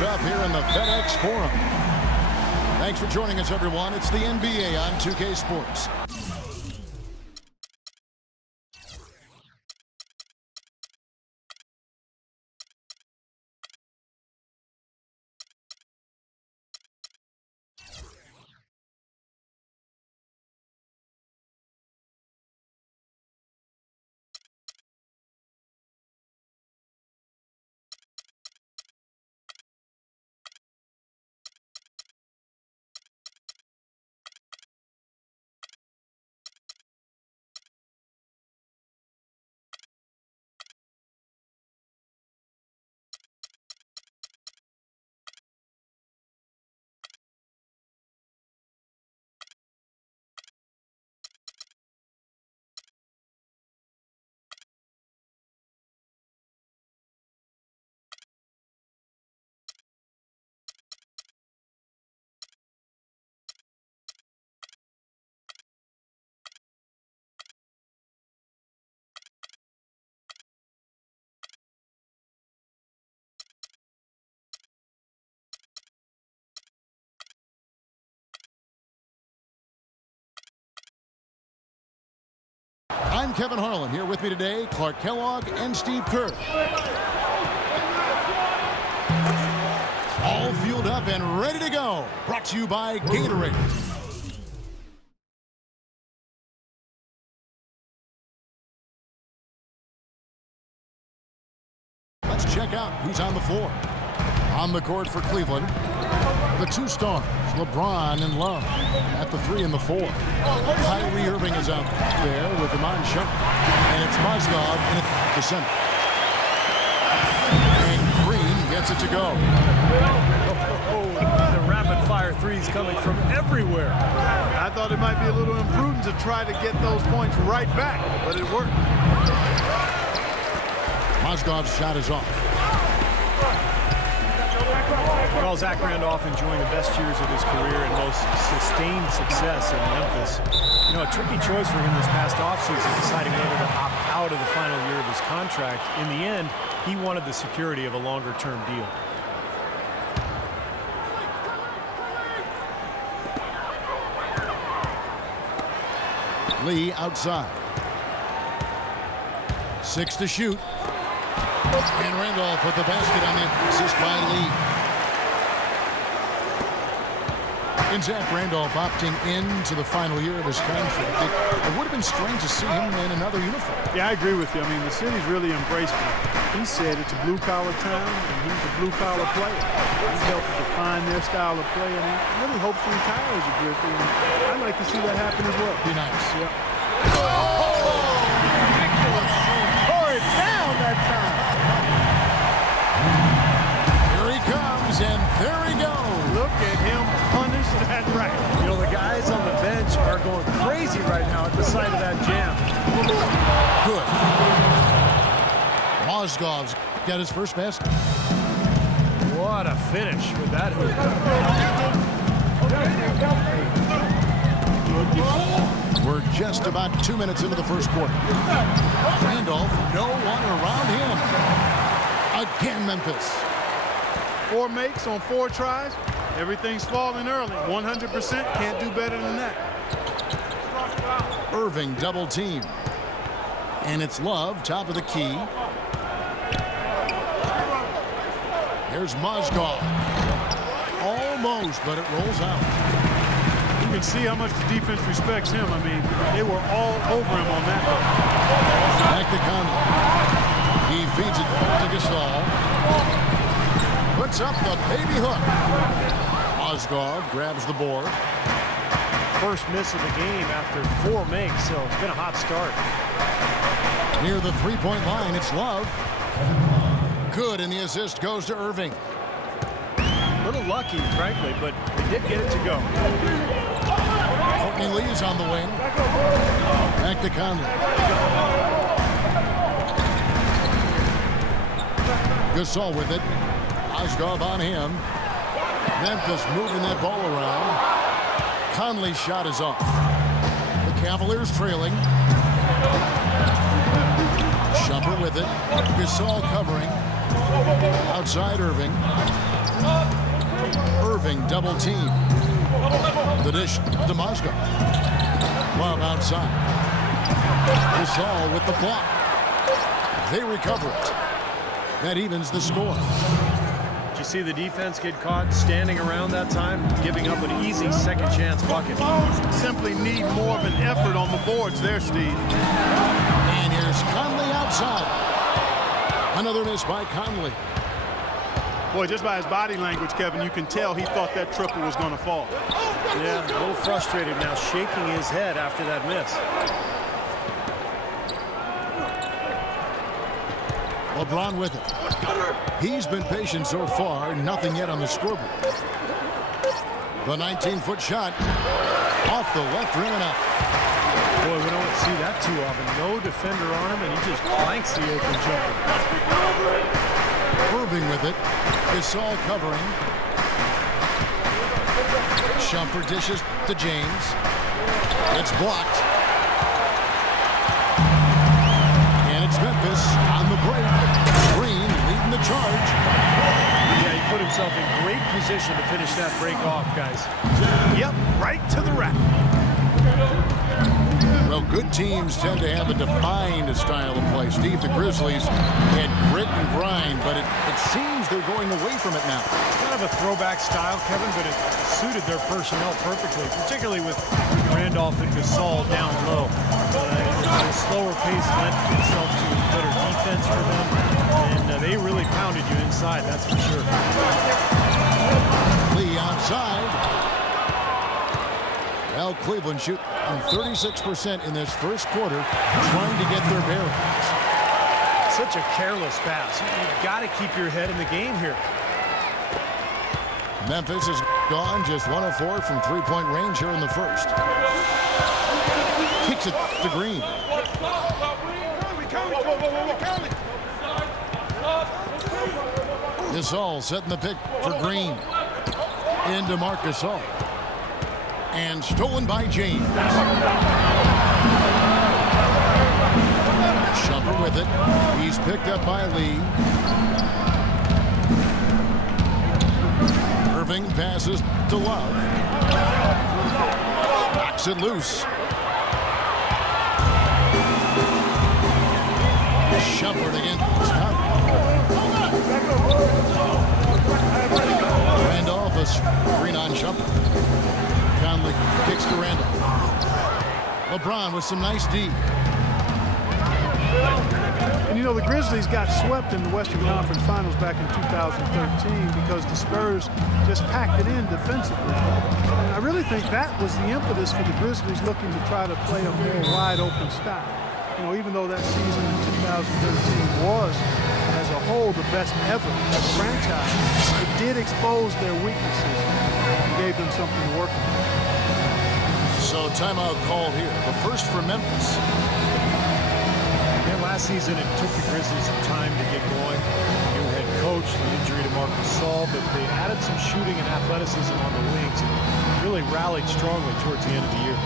wrapped up here in the FedEx Forum. Thanks for joining us, everyone. It's the NBA on 2K Sports. I'm Kevin Harlan. Here with me today, Clark Kellogg and Steve Kerr. All fueled up and ready to go. Brought to you by Gatorade. Let's check out who's on the floor. On the court for Cleveland, the two stars, LeBron and Love, at the 3 and the 4. Kyrie Irving is out there with Iman Shumpert, and it's Mozgov in the center. And Green gets it to go. The rapid-fire threes coming from everywhere. I thought it might be a little imprudent to try to get those points right back, but it worked. Mozgov's shot is off. Well, Zach Randolph enjoying the best years of his career and most sustained success in Memphis. You know, a tricky choice for him this past offseason, deciding whether to opt out of the final year of his contract. In the end, he wanted the security of a longer-term deal. Lee outside. 6 to shoot. And Randolph with the basket on the assist by Lee. And Zach Randolph opting into the final year of his contract. It would have been strange to see him in another uniform. Yeah, I agree with you. I mean, the city's really embraced him. He said it's a blue-collar town, and he's a blue-collar player. He's helped define their style of play, and he really hopes to retire as a Grizzly. And I'd like to see that happen as well. Be nice. Yeah. Ridiculous. Tore it down that time. Here he comes, and there he goes. Look at him punish that rack. You know, the guys on the bench are going crazy right now at the sight of that jam. Good. Mozgov's got his first basket. What a finish with that hoop. We're just about 2 minutes into the first quarter. Randolph, no one around him. Again, Memphis. 4 makes on 4 tries. Everything's falling early. 100%, can't do better than that. Irving double team. And it's Love, top of the key. Here's Mozgov. Almost, but it rolls out. You can see how much the defense respects him. I mean, they were all over him on that one. Back to Conley. He feeds it to Gasol. Puts up the baby hook. Mozgov grabs the board. First miss of the game after 4 makes, so it's been a hot start. Near the three-point line, it's Love. Good, and the assist goes to Irving. A little lucky, frankly, but they did get it to go. Courtney Lee's on the wing. Back to Conley. Gasol with it. Mozgov on him. Memphis moving that ball around. Conley's shot is off. The Cavaliers trailing. Shumpert with it. Gasol covering. Outside Irving. Irving double team. The dish to Mozgov. Love outside. Gasol with the block. They recover it. That evens the score. Did you see the defense get caught standing around that time, giving up an easy second chance bucket? Simply need more of an effort on the boards there, Steve. And here's Conley outside. Another miss by Conley. Boy, just by his body language, Kevin, you can tell he thought that triple was going to fall. Yeah, a little frustrated now, shaking his head after that miss. LeBron with it. He's been patient so far, nothing yet on the scoreboard. The 19-foot shot off the left rim and out. Boy, we don't see that too often. No defender on him, and he just blanks the open jumper. Irving with it. Gasol covering. Shumpert dishes to James. It's blocked. And it's Memphis on the break. Green leading the charge. Yeah, he put himself in great position to finish that break off, guys. Yep, right to the rack. Well, good teams tend to have a defined style of play. Steve, the Grizzlies had grit and grind, but it seems they're going away from it now. Kind of a throwback style, Kevin, but it suited their personnel perfectly, particularly with Randolph and Gasol down low. The slower pace lent itself to better defense for them, and they really pounded you inside, that's for sure. Lee outside. Well, Cleveland shooting 36% in this first quarter, trying to get their bearings. Such a careless pass. You've got to keep your head in the game here. Memphis is gone, just 1 of 4 from three-point range here in the first. Kicks it to Green. Gasol setting the pick for Green. Into Marc Gasol. And stolen by James. Shumpert with it. He's picked up by Lee. Irving passes to Love. Knocks it loose. Shumpert against Randolph is Green on Shumpert. Conley kicks to Randolph. LeBron with some nice D. And you know, the Grizzlies got swept in the Western Conference Finals back in 2013 because the Spurs just packed it in defensively. And I really think that was the impetus for the Grizzlies looking to try to play a more wide-open style. You know, even though that season in 2013 was, as a whole, the best ever as a franchise, it did expose their weaknesses and gave them something to work with. So timeout called here. The first for Memphis. Yeah, last season it took the Grizzlies some time to get going. New head coach, the injury to Marc Gasol, but they added some shooting and athleticism on the wings and really rallied strongly towards the end of the year.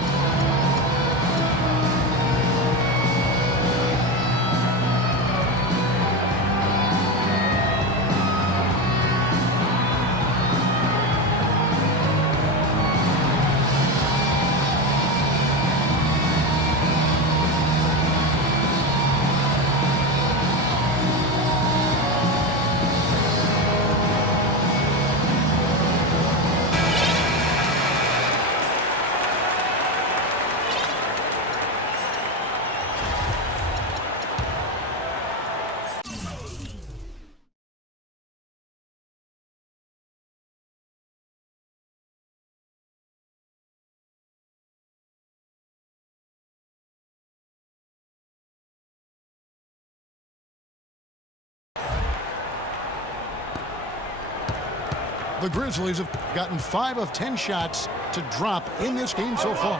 The Grizzlies have gotten 5 of 10 shots to drop in this game so far,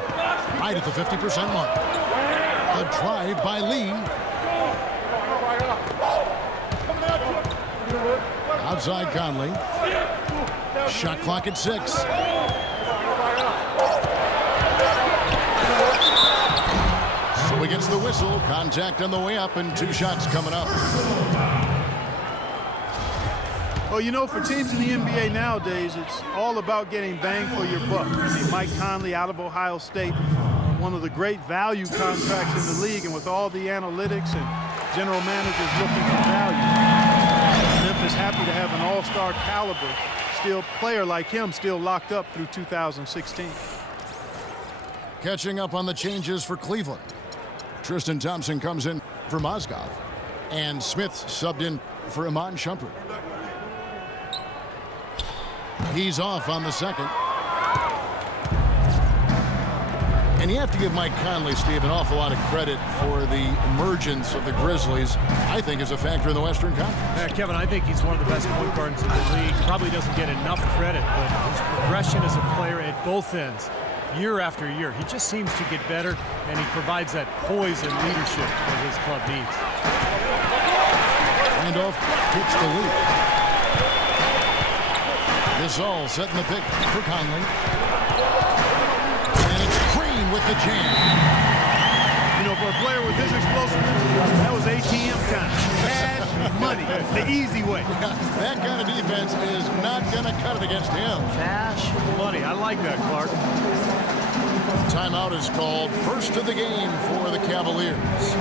right at the 50% mark. The drive by Lee. Outside Conley. Shot clock at 6. So he gets the whistle. Contact on the way up and 2 shots coming up. Well, you know, for teams in the NBA nowadays, it's all about getting bang for your buck. I mean, Mike Conley out of Ohio State, one of the great value contracts in the league, and with all the analytics and general managers looking for value, Memphis happy to have an all-star caliber player like him still locked up through 2016. Catching up on the changes for Cleveland. Tristan Thompson comes in for Mozgov, and Smith subbed in for Iman Shumpert. He's off on the second. And you have to give Mike Conley, Steve, an awful lot of credit for the emergence of the Grizzlies, I think, is a factor in the Western Conference. Yeah, Kevin, I think he's one of the best point guards in the league. Probably doesn't get enough credit, but his progression as a player at both ends, year after year, he just seems to get better, and he provides that poise and leadership that his club needs. Randolph hits the lead. This all setting the pick for Conley. And it's Green with the jam. You know, for a player with his explosiveness, that was ATM time. Cash money, the easy way. That kind of defense is not going to cut it against him. Cash money. I like that, Clark. Timeout is called. First of the game for the Cavaliers.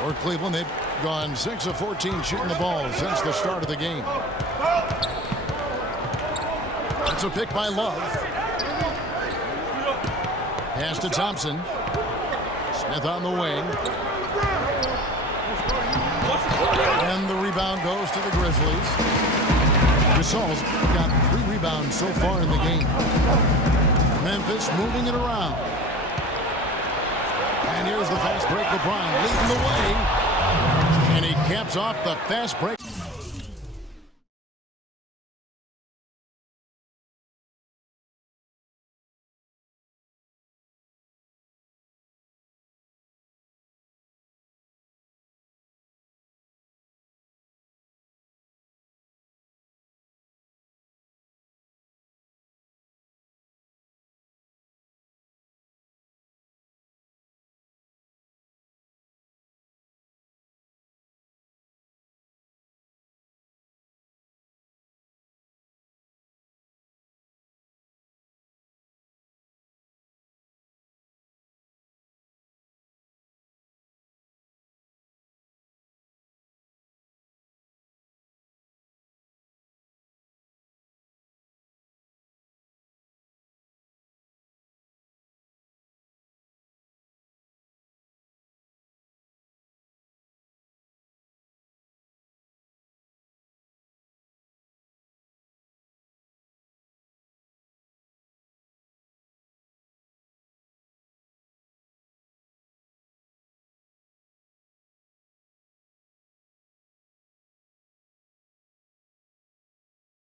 For Cleveland, they've gone 6 of 14 shooting the ball since the start of the game. It's a pick by Love. Pass to Thompson. Smith on the wing. And the rebound goes to the Grizzlies. Gasol's got 3 rebounds so far in the game. Memphis moving it around. And here's the fast break. LeBron leading the way. And he caps off the fast break.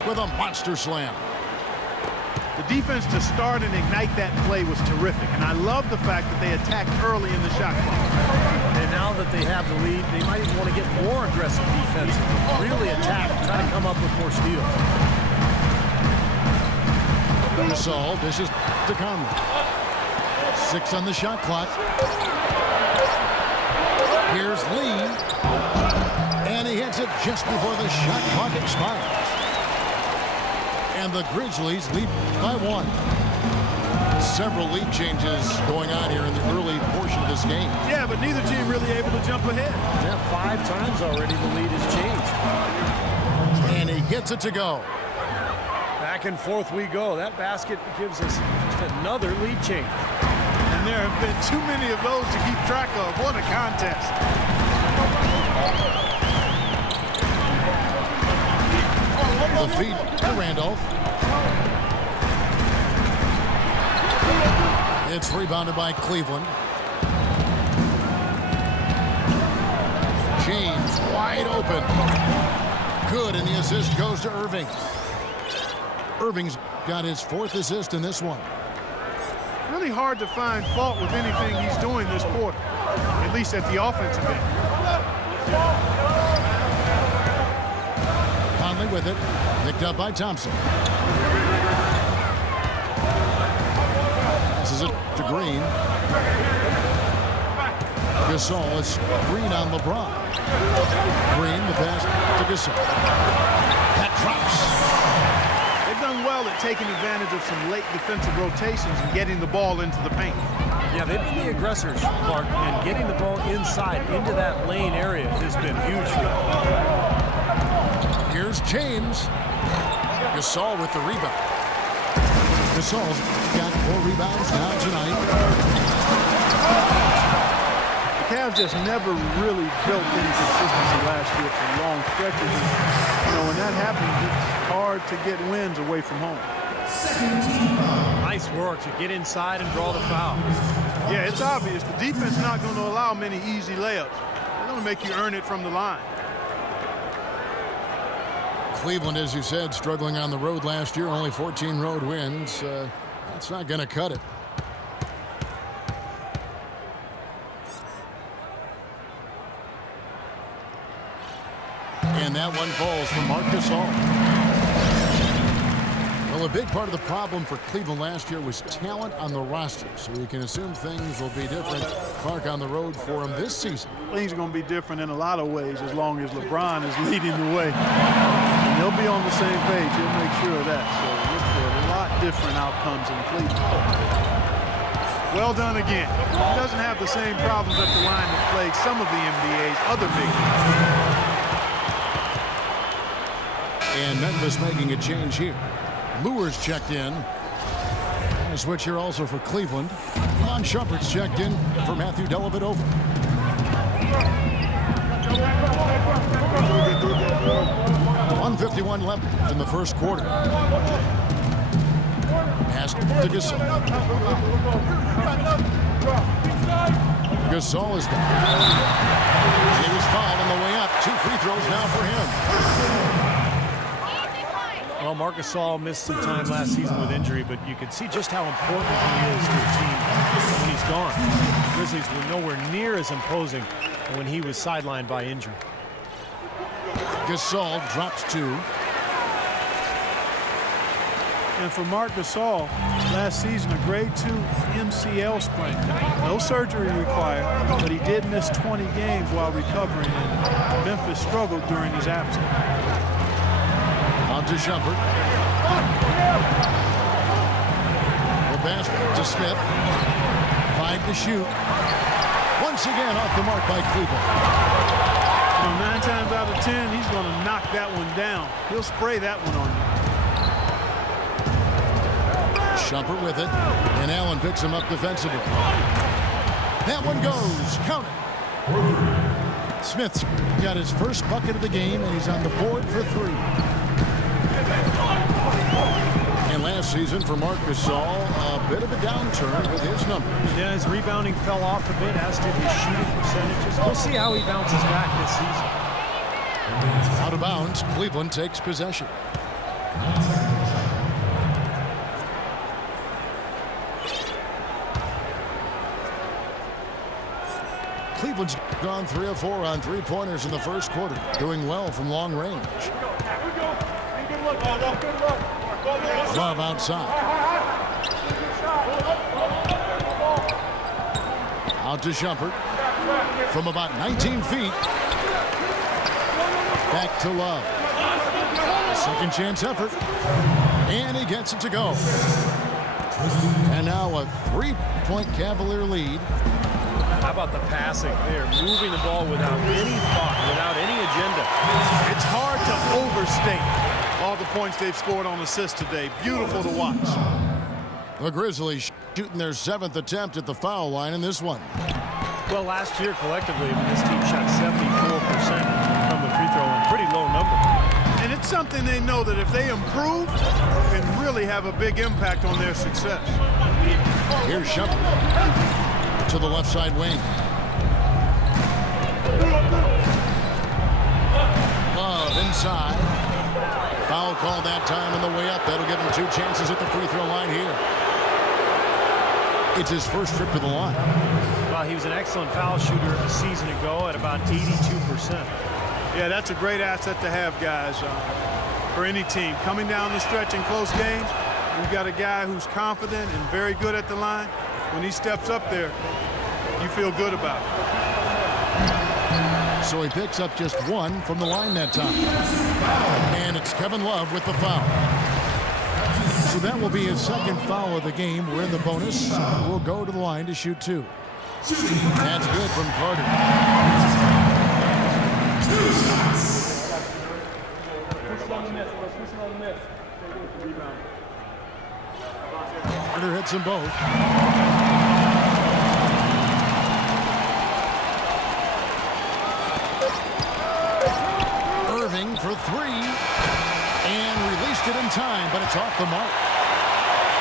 With a monster slam. The defense to start and ignite that play was terrific, and I love the fact that they attacked early in the shot clock. And now that they have the lead, they might even want to get more aggressive defense, really attack, try to come up with more steals. Gasol dishes to Conley. 6 on the shot clock. Here's Lee. And he hits it just before the shot clock expires. And the Grizzlies lead by 1. Several lead changes going on here in the early portion of this game. Yeah, but neither team really able to jump ahead. Yeah, 5 times already the lead has changed. And he gets it to go. Back and forth we go. That basket gives us just another lead change. And there have been too many of those to keep track of. What a contest. The feed to Randolph. It's rebounded by Cleveland. James wide open. Good, and the assist goes to Irving. Irving's got his 4th assist in this one. Really hard to find fault with anything he's doing this quarter, at least at the offensive end. Conley with it, picked up by Thompson. Passes it to Green. Gasol, it's Green on LeBron. Green, the pass to Gasol. That drops. They've done well at taking advantage of some late defensive rotations and getting the ball into the paint. Yeah, they've been the aggressors, Clark, and getting the ball inside into that lane area has been huge for them. Here's James. Gasol with the rebound. Gasol's got 4 rebounds now tonight. The Cavs just never really built any consistency last year for long stretches. And, when that happens, it's hard to get wins away from home. Nice work to get inside and draw the foul. Yeah, it's obvious. The defense is not going to allow many easy layups. They're going to make you earn it from the line. Cleveland, as you said, struggling on the road last year. Only 14 road wins. That's not going to cut it. And that one falls for Marc Gasol. Well, a big part of the problem for Cleveland last year was talent on the roster, so we can assume things will be different. Clark on the road for him this season. Things are going to be different in a lot of ways as long as LeBron is leading the way. And they'll be on the same page. He'll make sure of that. So look for a lot different outcomes in Cleveland. Well done again. He doesn't have the same problems at the line that plagued some of the NBA's other big men. And Memphis making a change here. Lewis checked in. And a switch here also for Cleveland. Lon Shumpert's checked in for Matthew Dellavedova. 1:51 left in the first quarter. Pass to Gasol. Gasol is down. And he was fouled on the way up. 2 free throws now for him. Well, Marc Gasol missed some time last season with injury, but you can see just how important he is to the team when he's gone. The Grizzlies were nowhere near as imposing when he was sidelined by injury. Gasol drops 2. And for Marc Gasol, last season a grade 2 MCL sprain. No surgery required, but he did miss 20 games while recovering, and Memphis struggled during his absence. On to Shumpert. The pass to Smith. 5 to shoot. Once again off the mark by Cleveland. 9 times out of 10, he's going to knock that one down. He'll spray that one on you. Shumpert with it. And Allen picks him up defensively. That one goes. Count it. Smith's got his first bucket of the game, and he's on the board for 3. And last season for Marc Gasol, a bit of a downturn with his numbers. Yeah, his rebounding fell off a bit, as did his shooting percentages. We'll see how he bounces back this season. Out of bounds, Cleveland takes possession. Cleveland's gone 3 of 4 on 3-pointers in the first quarter, doing well from long range. Love outside. Out to Shumpert. From about 19 feet. Back to Love. Second chance effort. And he gets it to go. And now a 3-point Cavalier lead. How about the passing? They're moving the ball without any thought, without any agenda. It's hard to overstate all the points they've scored on assists today. Beautiful to watch. The Grizzlies shooting their 7th attempt at the foul line in this one. Well, last year collectively, this team shot 74% from the free throw line. Pretty low number. And it's something they know that if they improve, can really have a big impact on their success. Here's Shumpert to the left side wing. Love inside. Foul call that time on the way up. That'll give him 2 chances at the free throw line here. It's his first trip to the line. Well, he was an excellent foul shooter a season ago at about 82%. Yeah, that's a great asset to have, guys, for any team. Coming down the stretch in close games, you've got a guy who's confident and very good at the line. When he steps up there, you feel good about it. So he picks up just 1 from the line that time. And it's Kevin Love with the foul. So that will be his second foul of the game. We're in the bonus. We'll go to the line to shoot 2. That's good from Carter. Carter hits them both. Irving for 3 and released it in time, but it's off the mark.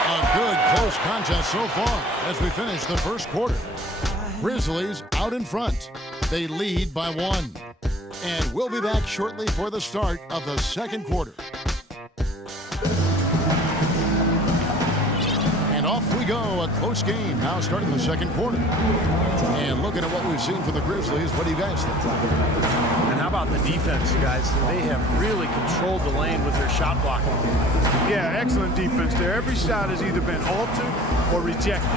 A good close contest so far as we finish the first quarter. Grizzlies out in front. They lead by 1. And we'll be back shortly for the start of the second quarter. And off we go. A close game now starting the second quarter. And looking at what we've seen from the Grizzlies, what do you guys think? And how about the defense, guys? They have really controlled the lane with their shot blocking. Yeah, excellent defense there. Every shot has either been altered or rejected.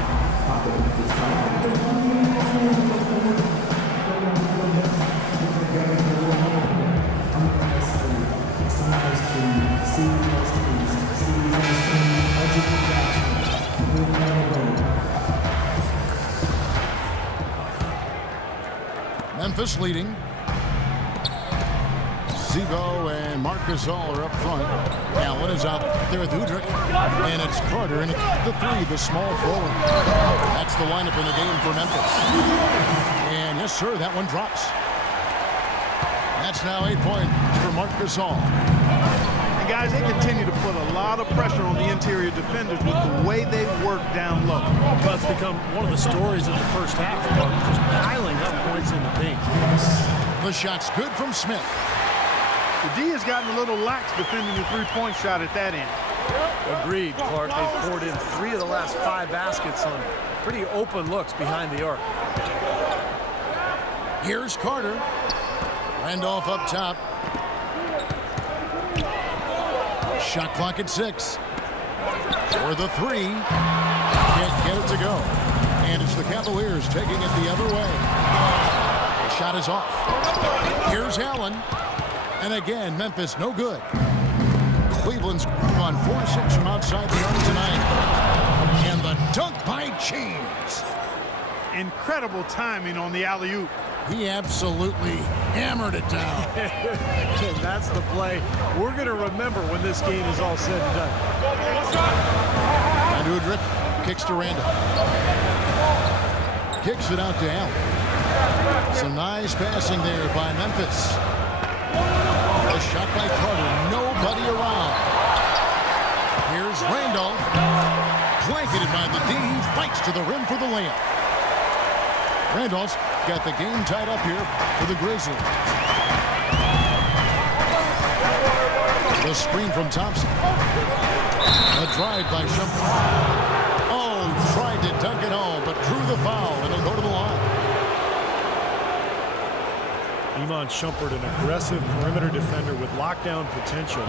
Memphis leading. Zivo and Marc Gasol are up front. Allen is out there with Udrich. And it's Carter and the 3, the small forward. That's the lineup in the game for Memphis. And yes, sir, that one drops. That's now 8 points for Marc Gasol. And guys, they continue to put a lot of pressure on the interior defenders with the way they work down low. Well, it's become one of the stories of the first half. Just piling up points in the paint. The shot's good from Smith. The D has gotten a little lax defending the three-point shot at that end. Agreed, Clark. They've poured in 3 of the last 5 baskets on pretty open looks behind the arc. Here's Carter. Randolph up top. Shot clock at 6. For the 3. Can't get it to go. And it's the Cavaliers taking it the other way. The shot is off. Here's Allen. And again, Memphis no good. Cleveland's on 4-6 from outside the arc tonight. And the dunk by James. Incredible timing on the alley-oop. He absolutely hammered it down. And that's the play we're going to remember when this game is all said and done. And Udrich kicks to Randall. Kicks it out to Allen. Some nice passing there by Memphis. A shot by Carter. Nobody around. Here's Randolph. Blanketed by the D. Fights to the rim for the layup. Randolph's got the game tied up here for the Grizzlies. The screen from Thompson. A drive by Shumpert. Oh, tried to dunk it home, but drew the foul, and they'll go to the line. Iman Shumpert, an aggressive perimeter defender with lockdown potential.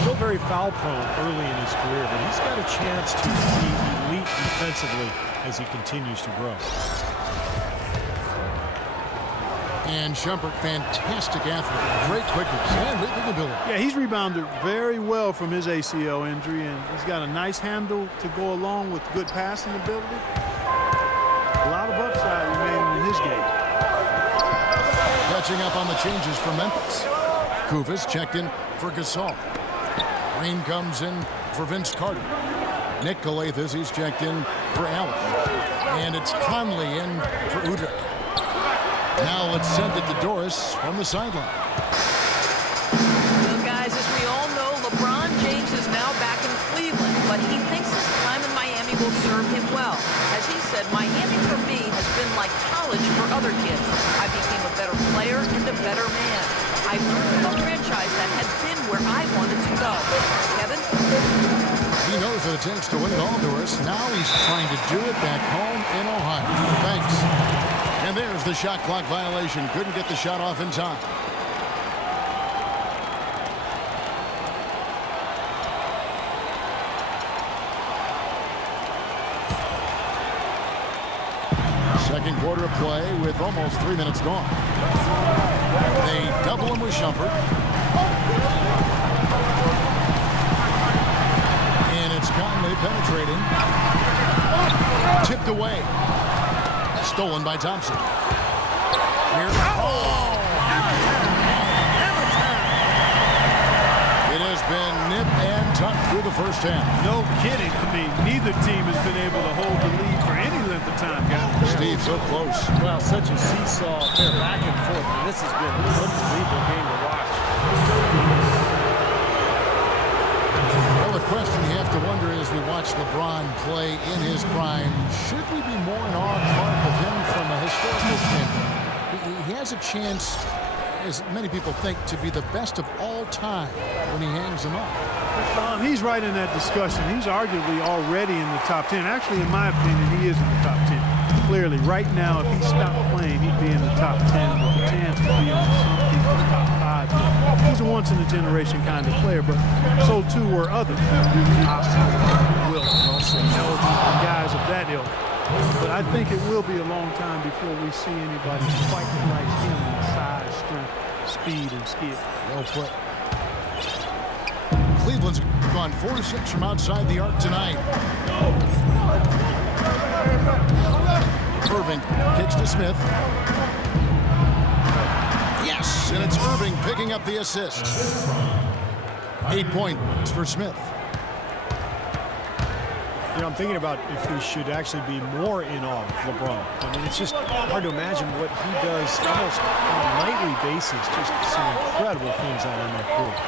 Still very foul prone early in his career, but he's got a chance to be elite defensively as he continues to grow. And Shumpert, fantastic athlete. Great quickness and leaping ability. Yeah, he's rebounded very well from his ACL injury, and he's got a nice handle to go along with good passing ability. A lot of upside remaining in his game. Catching up on the changes for Memphis. Kufis checked in for Gasol. Green comes in for Vince Carter. Nick Calathes, he's checked in for Allen. And it's Conley in for Udrich. Now let's send it to Doris from the sideline. Well, guys, as we all know, LeBron Miami for me has been like college for other kids. I became a better player and a better man. I learned from a franchise that had been where I wanted to go. Kevin? He knows what it takes to win it all, Doris. Now he's trying to do it back home in Ohio. Thanks. And there's the shot clock violation. Couldn't get the shot off in time. Second quarter of play with almost 3 minutes gone. They double him with Shumpert. And it's Conley penetrating. Tipped away. Stolen by Thompson. Here. Oh! It has been nip and tuck through the first half. No kidding. I mean, neither team has been able to hold the lead for any length of time, guys. Steve, so close. Well, such a seesaw affair back and forth. And this has been an unbelievable game to watch. Well, the question you have to wonder as we watch LeBron play in his prime, should we be more in awe, Clark, of him from a historical standpoint? He has a chance, as many people think, to be the best of all time when he hangs them up. He's right in that discussion. He's arguably already in the top 10. Actually, in my opinion, he is in the top 10. Clearly, right now, if he stopped playing, he'd be in the top 10 with a chance to be on some people's top 5. He's a once-in-a-generation kind of player, but so too were others. Will Wilson, and guys of that ilk. But I think it will be a long time before we see anybody quite like him in size, strength, speed, and skill. Well put. Cleveland's gone 4-6 from outside the arc tonight. Irving kicks to Smith. Yes, and it's Irving picking up the assist. 8 points for Smith. You know, I'm thinking about if we should actually be more in awe of LeBron. I mean, it's just hard to imagine what he does almost on a nightly basis. Just some incredible things out on that court.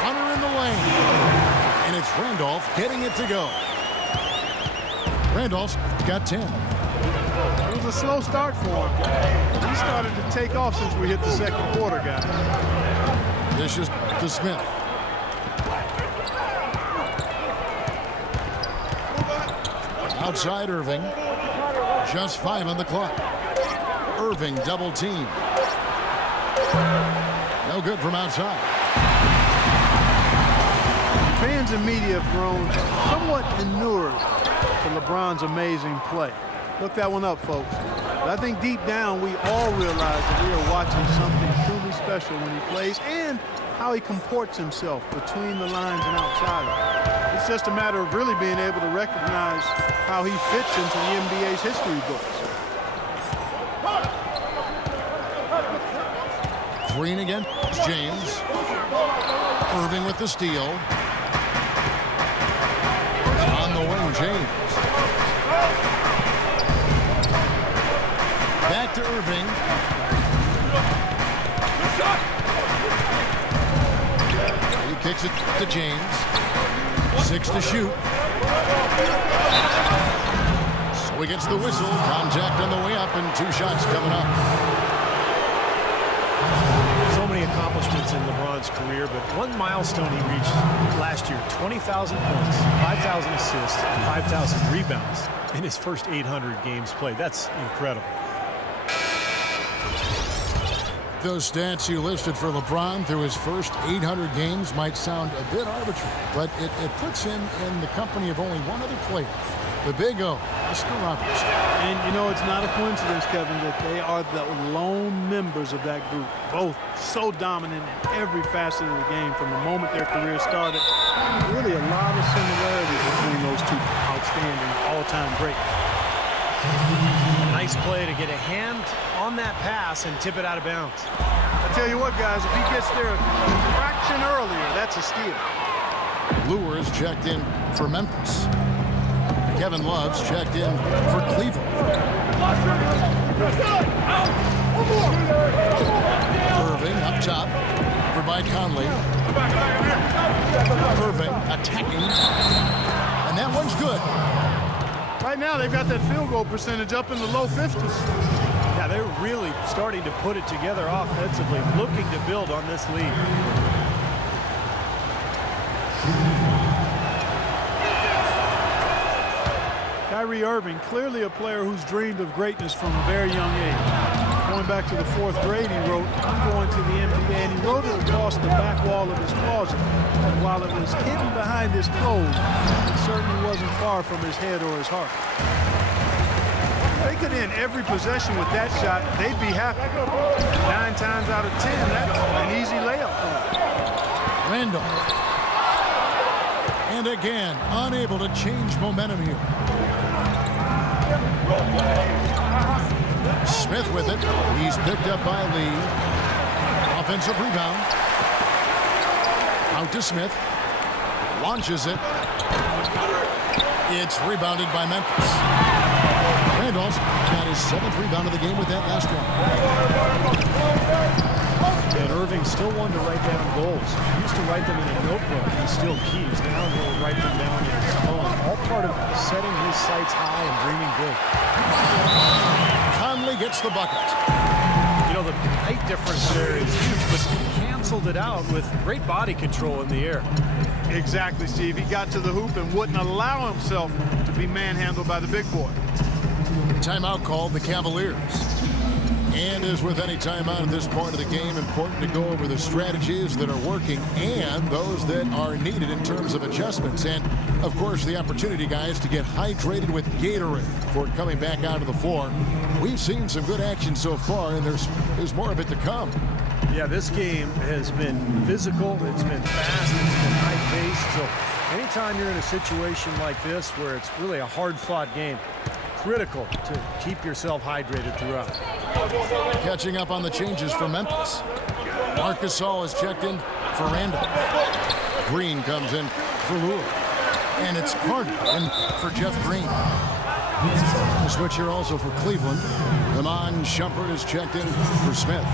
Runner in the lane. And it's Randolph getting it to go. Randolph's got 10. It was a slow start for him. He started to take off since we hit the second quarter, guys. This is to Smith. Outside Irving. Just 5 on the clock. Irving double team. No good from outside. Fans and media have grown somewhat inured to LeBron's amazing play. Look that one up, folks. But I think deep down we all realize that we are watching something truly special when he plays and how he comports himself between the lines and outside of it. It's just a matter of really being able to recognize how he fits into the NBA's history books. Green against James. Irving with the steal. On the wing, James. Back to Irving. He kicks it to James. 6 to shoot. So he gets the whistle. Contact on the way up and 2 shots coming up. So many accomplishments in LeBron's career, but one milestone he reached last year, 20,000 points, 5,000 assists, 5,000 rebounds in his first 800 games played. That's incredible. Those stats you listed for LeBron through his first 800 games might sound a bit arbitrary, but it puts him in the company of only one other player, the Big O, Oscar Robertson. And, you know, it's not a coincidence, Kevin, that they are the lone members of that group, both so dominant in every facet of the game from the moment their career started. Really a lot of similarities between those two outstanding all-time greats. Nice play to get a hand on that pass and tip it out of bounds. I tell you what, guys, if he gets there a fraction earlier, that's a steal. Lewis checked in for Memphis. Kevin Love's checked in for Cleveland. Irving up top, over by Conley. Irving attacking, and that one's good. Right right now they've got that field goal percentage up in the low 50s. Yeah, they're really starting to put it together offensively, looking to build on this lead. Kyrie Irving, clearly a player who's dreamed of greatness from a very young age. Going back to the 4th grade, he wrote, "I'm going to the NBA," and he wrote it across the back wall of his closet. And while it was hidden behind his clothes, it certainly wasn't far from his head or his heart. They could end every possession with that shot. They'd be happy. 9 times out of 10, that's an easy layup for them. Randolph. And again, unable to change momentum here. Smith with it. He's picked up by Lee. Offensive rebound. Out to Smith. Launches it. It's rebounded by Memphis. Randolph got his 7th rebound of the game with that last one. And Irving still wanted to write down goals. He used to write them in a notebook. He still keeps. Now he'll write them down in his phone. All part of setting his sights high and dreaming big. Conley gets the bucket. You know, the height difference there is huge, but he canceled it out with great body control in the air. Exactly, Steve. He got to the hoop and wouldn't allow himself to be manhandled by the big boy. Timeout called the Cavaliers. And as with any timeout at this point of the game, important to go over the strategies that are working and those that are needed in terms of adjustments. And, of course, the opportunity, guys, to get hydrated with Gatorade before coming back out of the floor. We've seen some good action so far, and there's more of it to come. Yeah, this game has been physical. It's been fast. It's been high-paced. So anytime you're in a situation like this where it's really a hard-fought game, critical to keep yourself hydrated throughout. Catching up on the changes for Memphis. Marc Gasol is checked in for Randall. Green comes in for Lure. And it's Carter in for Jeff Green. The switch here also for Cleveland. Iman Shumpert is checked in for Smith.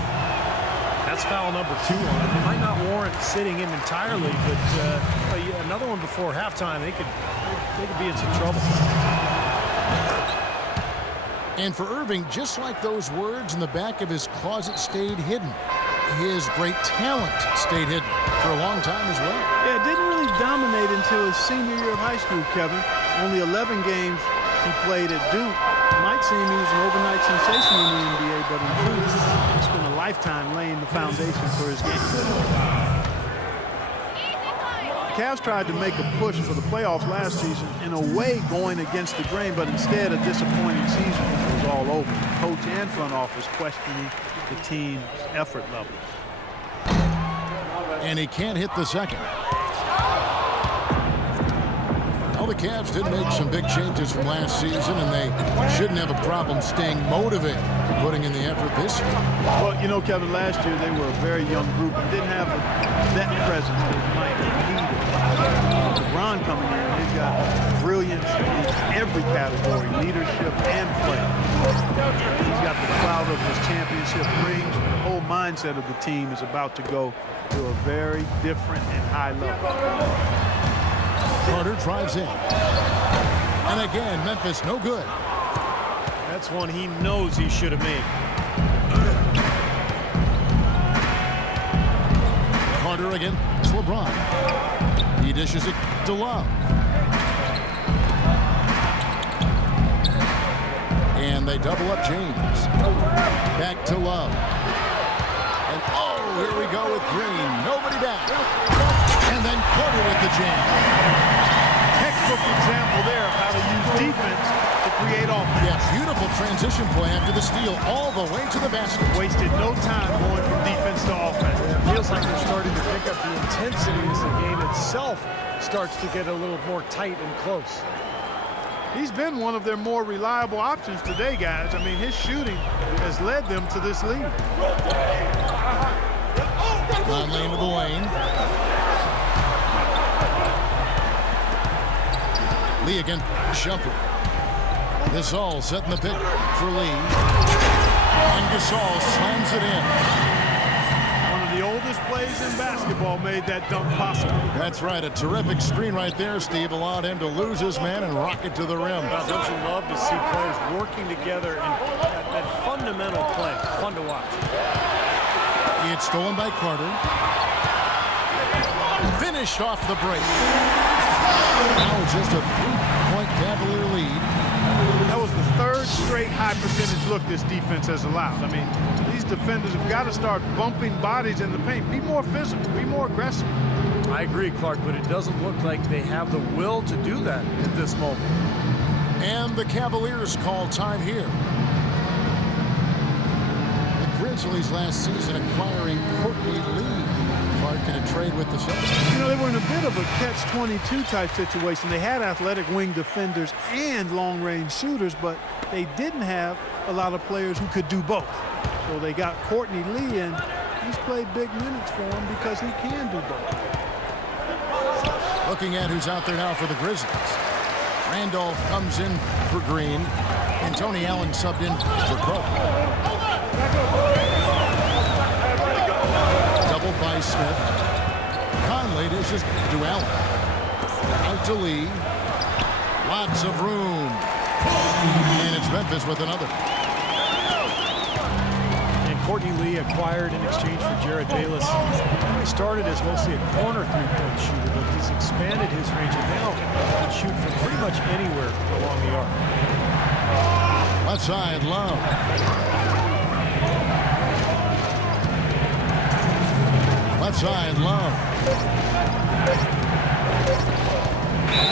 That's foul number 2 on him. It might not warrant sitting him entirely, but another one before halftime, they could be in some trouble. And for Irving, just like those words in the back of his closet stayed hidden, his great talent stayed hidden for a long time as well. Yeah, it didn't really dominate until his senior year of high school, Kevin. Only 11 games he played at Duke. It might seem he was an overnight sensation in the NBA, but in truth, he spent a lifetime laying the foundation for his game. Cavs tried to make a push for the playoffs last season, in a way going against the grain, but instead a disappointing season when it was all over. Coach and front office questioning the team's effort level. And he can't hit the second. Well, the Cavs did make some big changes from last season, and they shouldn't have a problem staying motivated and putting in the effort this year. Well, you know, Kevin, last year they were a very young group and didn't have a vet presence that might have needed. LeBron coming in, they've got brilliance in every category, leadership and play. He's got the cloud of his championship rings. The whole mindset of the team is about to go to a very different and high level. Carter drives in. And again, Memphis no good. That's one he knows he should have made. Carter again. It's LeBron. He dishes it to Love. And they double up James. Back to Love. And oh, here we go with Green. Nobody back. And then Carter with the jam. Textbook example there of how to use defense to create offense. Yeah, beautiful transition play after the steal all the way to the basket. Wasted no time going from defense to offense. It feels like they're starting to pick up the intensity as the game itself starts to get a little more tight and close. He's been one of their more reliable options today, guys. I mean, his shooting has led them to this lead. Conley into the lane. Lee again, Shumpert. Gasol setting the pick for Lee. And Gasol slams it in. One of the oldest plays in basketball. basketball made that dunk possible. That's right. A terrific screen right there, Steve. Allowed him to lose his man and rock it to the rim. Well, don't you love to see players working together in that fundamental play? Fun to watch. It's stolen by Carter. Finished off the break. Now just a 3-point Cavalier lead. That was the third straight high percentage look this defense has allowed. I mean, these defenders have got to start bumping bodies in the paint. Be more physical, be more aggressive. I agree, Clark, but it doesn't look like they have the will to do that at this moment. And the Cavaliers call time here. The Grizzlies last season acquiring Courtney Lee. Clark in a trade with the Celtics. You know, they were in a bit of a catch-22 type situation. They had athletic wing defenders and long-range shooters, but they didn't have a lot of players who could do both. So they got Courtney Lee, and he's played big minutes for them because he can do both. Looking at who's out there now for the Grizzlies. Randolph comes in for Green, and Tony Allen subbed in for Crook. Doubled by Smith. Conley dishes to Allen. Out to Lee. Lots of room. And it's Memphis with another. And Courtney Lee acquired in exchange for Jared Bayless. He started as mostly a corner three-point shooter, but he's expanded his range and now can shoot from pretty much anywhere along the arc. Left side, Love. Left side, Love.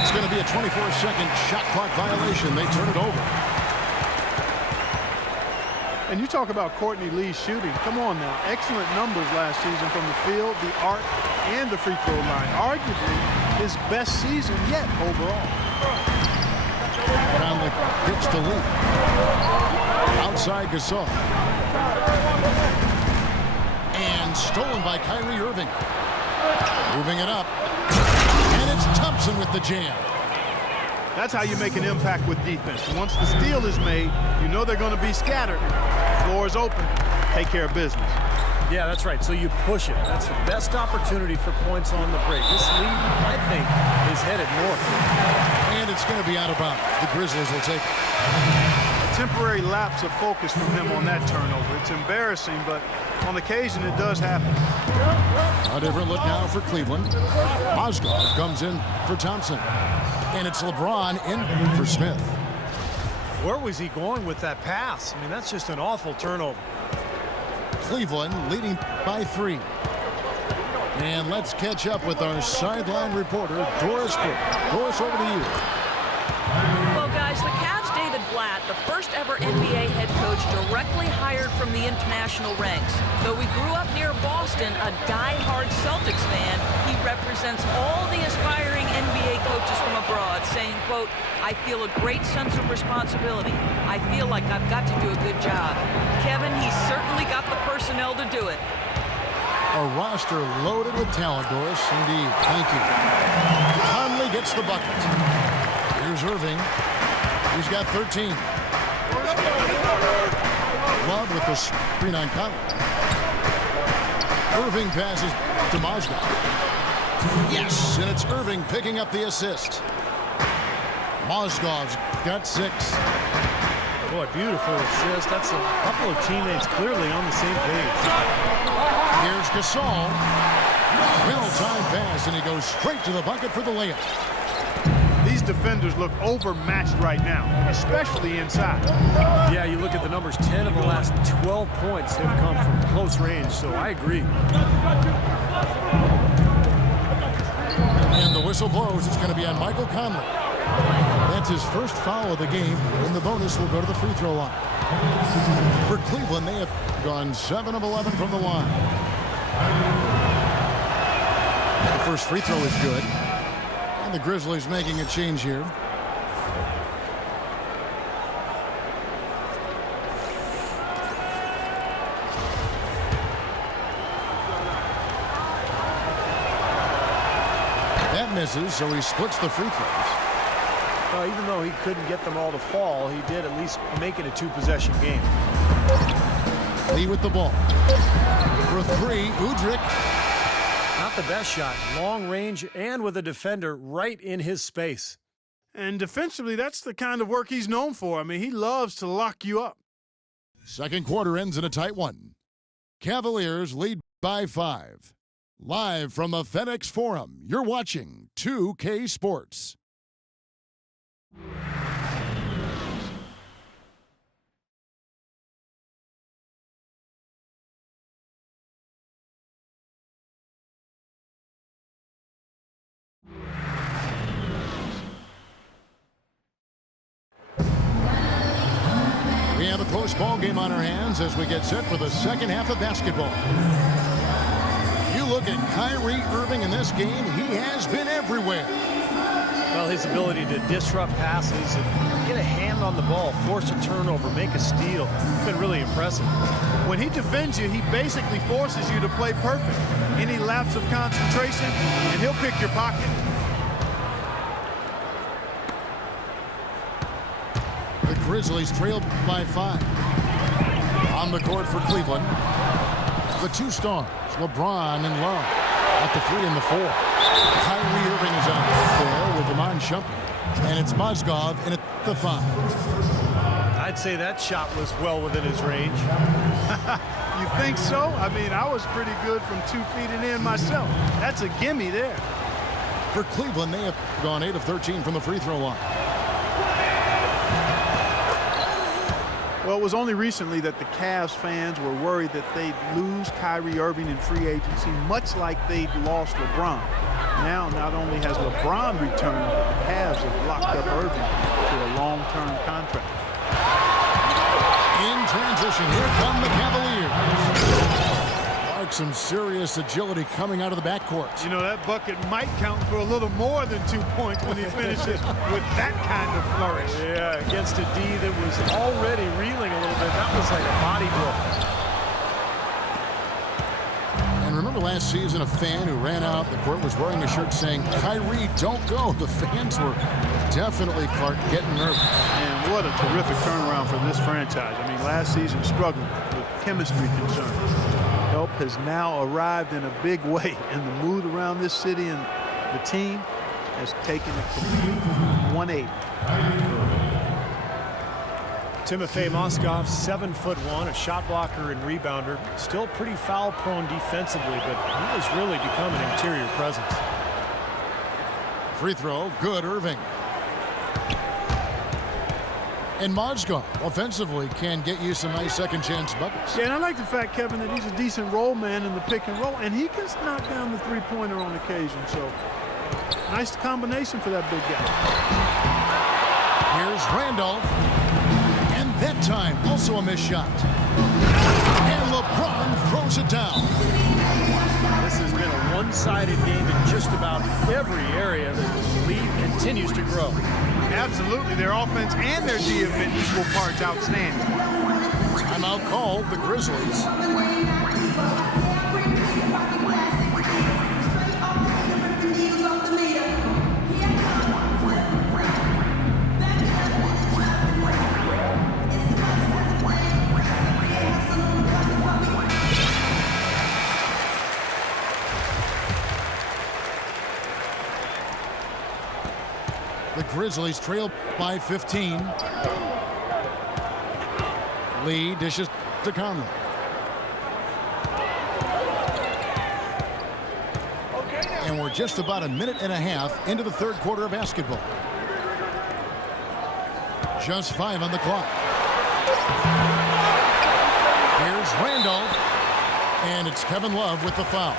It's going to be a 24-second shot clock violation. They turn it over. And you talk about Courtney Lee's shooting. Come on now. Excellent numbers last season from the field, the arc, and the free throw line. Arguably his best season yet overall. Conley gets to Lee. Outside Gasol. And stolen by Kyrie Irving. Moving it up. And it's Thompson with the jam. That's how you make an impact with defense. Once the steal is made, you know they're going to be scattered. Floor is open. Take care of business. Yeah, that's right. So you push it. That's the best opportunity for points on the break. This lead, I think, is headed north. And it's going to be out of bounds. The Grizzlies will take it. A temporary lapse of focus from him on that turnover. It's embarrassing, but on occasion it does happen. A different look now for Cleveland. Mozgov comes in for Thompson. And it's LeBron in for Smith. Where was he going with that pass? I mean, that's just an awful turnover. Cleveland leading by 3. And let's catch up with our sideline reporter, Doris Burke. Doris, over to you. Well, guys, the Cavs' David Blatt, the first ever NBA head coach directly hired from the international ranks. Though he grew up near Boston, a die-hard Celtics fan, he represents all the aspiring NBA coaches from abroad, saying, quote, "I feel a great sense of responsibility. I feel like I've got to do a good job." Kevin, he's certainly got the personnel to do it. A roster loaded with talent, Doris. Indeed. Thank you. Conley gets the bucket. Here's Irving. He's got 13. Love with the screen on Conley. Irving passes to Mozgov. Yes, and it's Irving picking up the assist. Mozgov's got 6. Boy, beautiful assist. That's a couple of teammates clearly on the same page. Here's Gasol. Well-timed pass, and he goes straight to the bucket for the layup. These defenders look overmatched right now, especially inside. Yeah, you look at the numbers. 10 of the last 12 points have come from close range, so I agree. And the whistle blows. It's going to be on Michael Conley. That's his first foul of the game, and the bonus will go to the free throw line. For Cleveland, they have gone 7 of 11 from the line. The first free throw is good. And the Grizzlies making a change here. That misses, so he splits the free throws. Even though he couldn't get them all to fall, he did at least make it a 2-possession game. Lee with the ball. For 3, Udrich. Not not the best shot. Long range and with a defender right in his space. And defensively, that's the kind of work he's known for. I mean, he loves to lock you up. Second quarter ends in a tight one. Cavaliers lead by 5. Live from the FedEx Forum, you're watching 2K Sports. We have a close ball game on our hands as we get set for the second half of basketball. You look at Kyrie Irving in this game, he has been everywhere. Well, his ability to disrupt passes and get a hand on the ball, force a turnover, make a steal, it's been really impressive. When he defends you, he basically forces you to play perfect. Any lapse of concentration, and he'll pick your pocket. The Grizzlies trail by 5. On the court for Cleveland, the two stars, LeBron and Love, at the 3 and the 4. Kyrie Irving is out there with Iman Shumpert, and it's Mozgov in at the 5. I'd say that shot was well within his range. You think so? I mean, I was pretty good from 2 feet and in myself. That's a gimme there. For Cleveland, they have gone 8 of 13 from the free throw line. Well, it was only recently that the Cavs fans were worried that they'd lose Kyrie Irving in free agency, much like they'd lost LeBron. Now, not only has LeBron returned, but the Cavs have locked up Irving to a long-term contract. In transition, here come the Cavaliers. Some serious agility coming out of the backcourt. You know, that bucket might count for a little more than 2 points when he finishes with that kind of flourish. Yeah, against a D that was already reeling a little bit. That was like a body blow. And remember last season, a fan who ran out the court was wearing a shirt saying, "Kyrie, don't go." The fans were definitely, Clark, getting nervous. And what a terrific turnaround for this franchise. I mean, last season struggled with chemistry concerns. Help has now arrived in a big way, and the mood around this city and the team has taken a complete 180. Timofey Mozgov, 7'1", a shot blocker and rebounder. Still pretty foul-prone defensively, but he has really become an interior presence. Free throw, good, Irving. And Mozgov, offensively, can get you some nice second-chance buckets. Yeah, and I like the fact, Kevin, that he's a decent roll man in the pick and roll, and he can knock down the three-pointer on occasion. So, nice combination for that big guy. Here's Randolph. And that time, also a missed shot. And LeBron throws it down. This has been a one-sided game in just about every area. The lead continues to grow. Absolutely. Their offense and their D have been equal parts outstanding. Timeout called, the Grizzlies. The Grizzlies trail by 15. Lee dishes to Conley. And we're just about a minute and a half into the third quarter of basketball. Just 5 on the clock. Here's Randolph. And it's Kevin Love with the foul.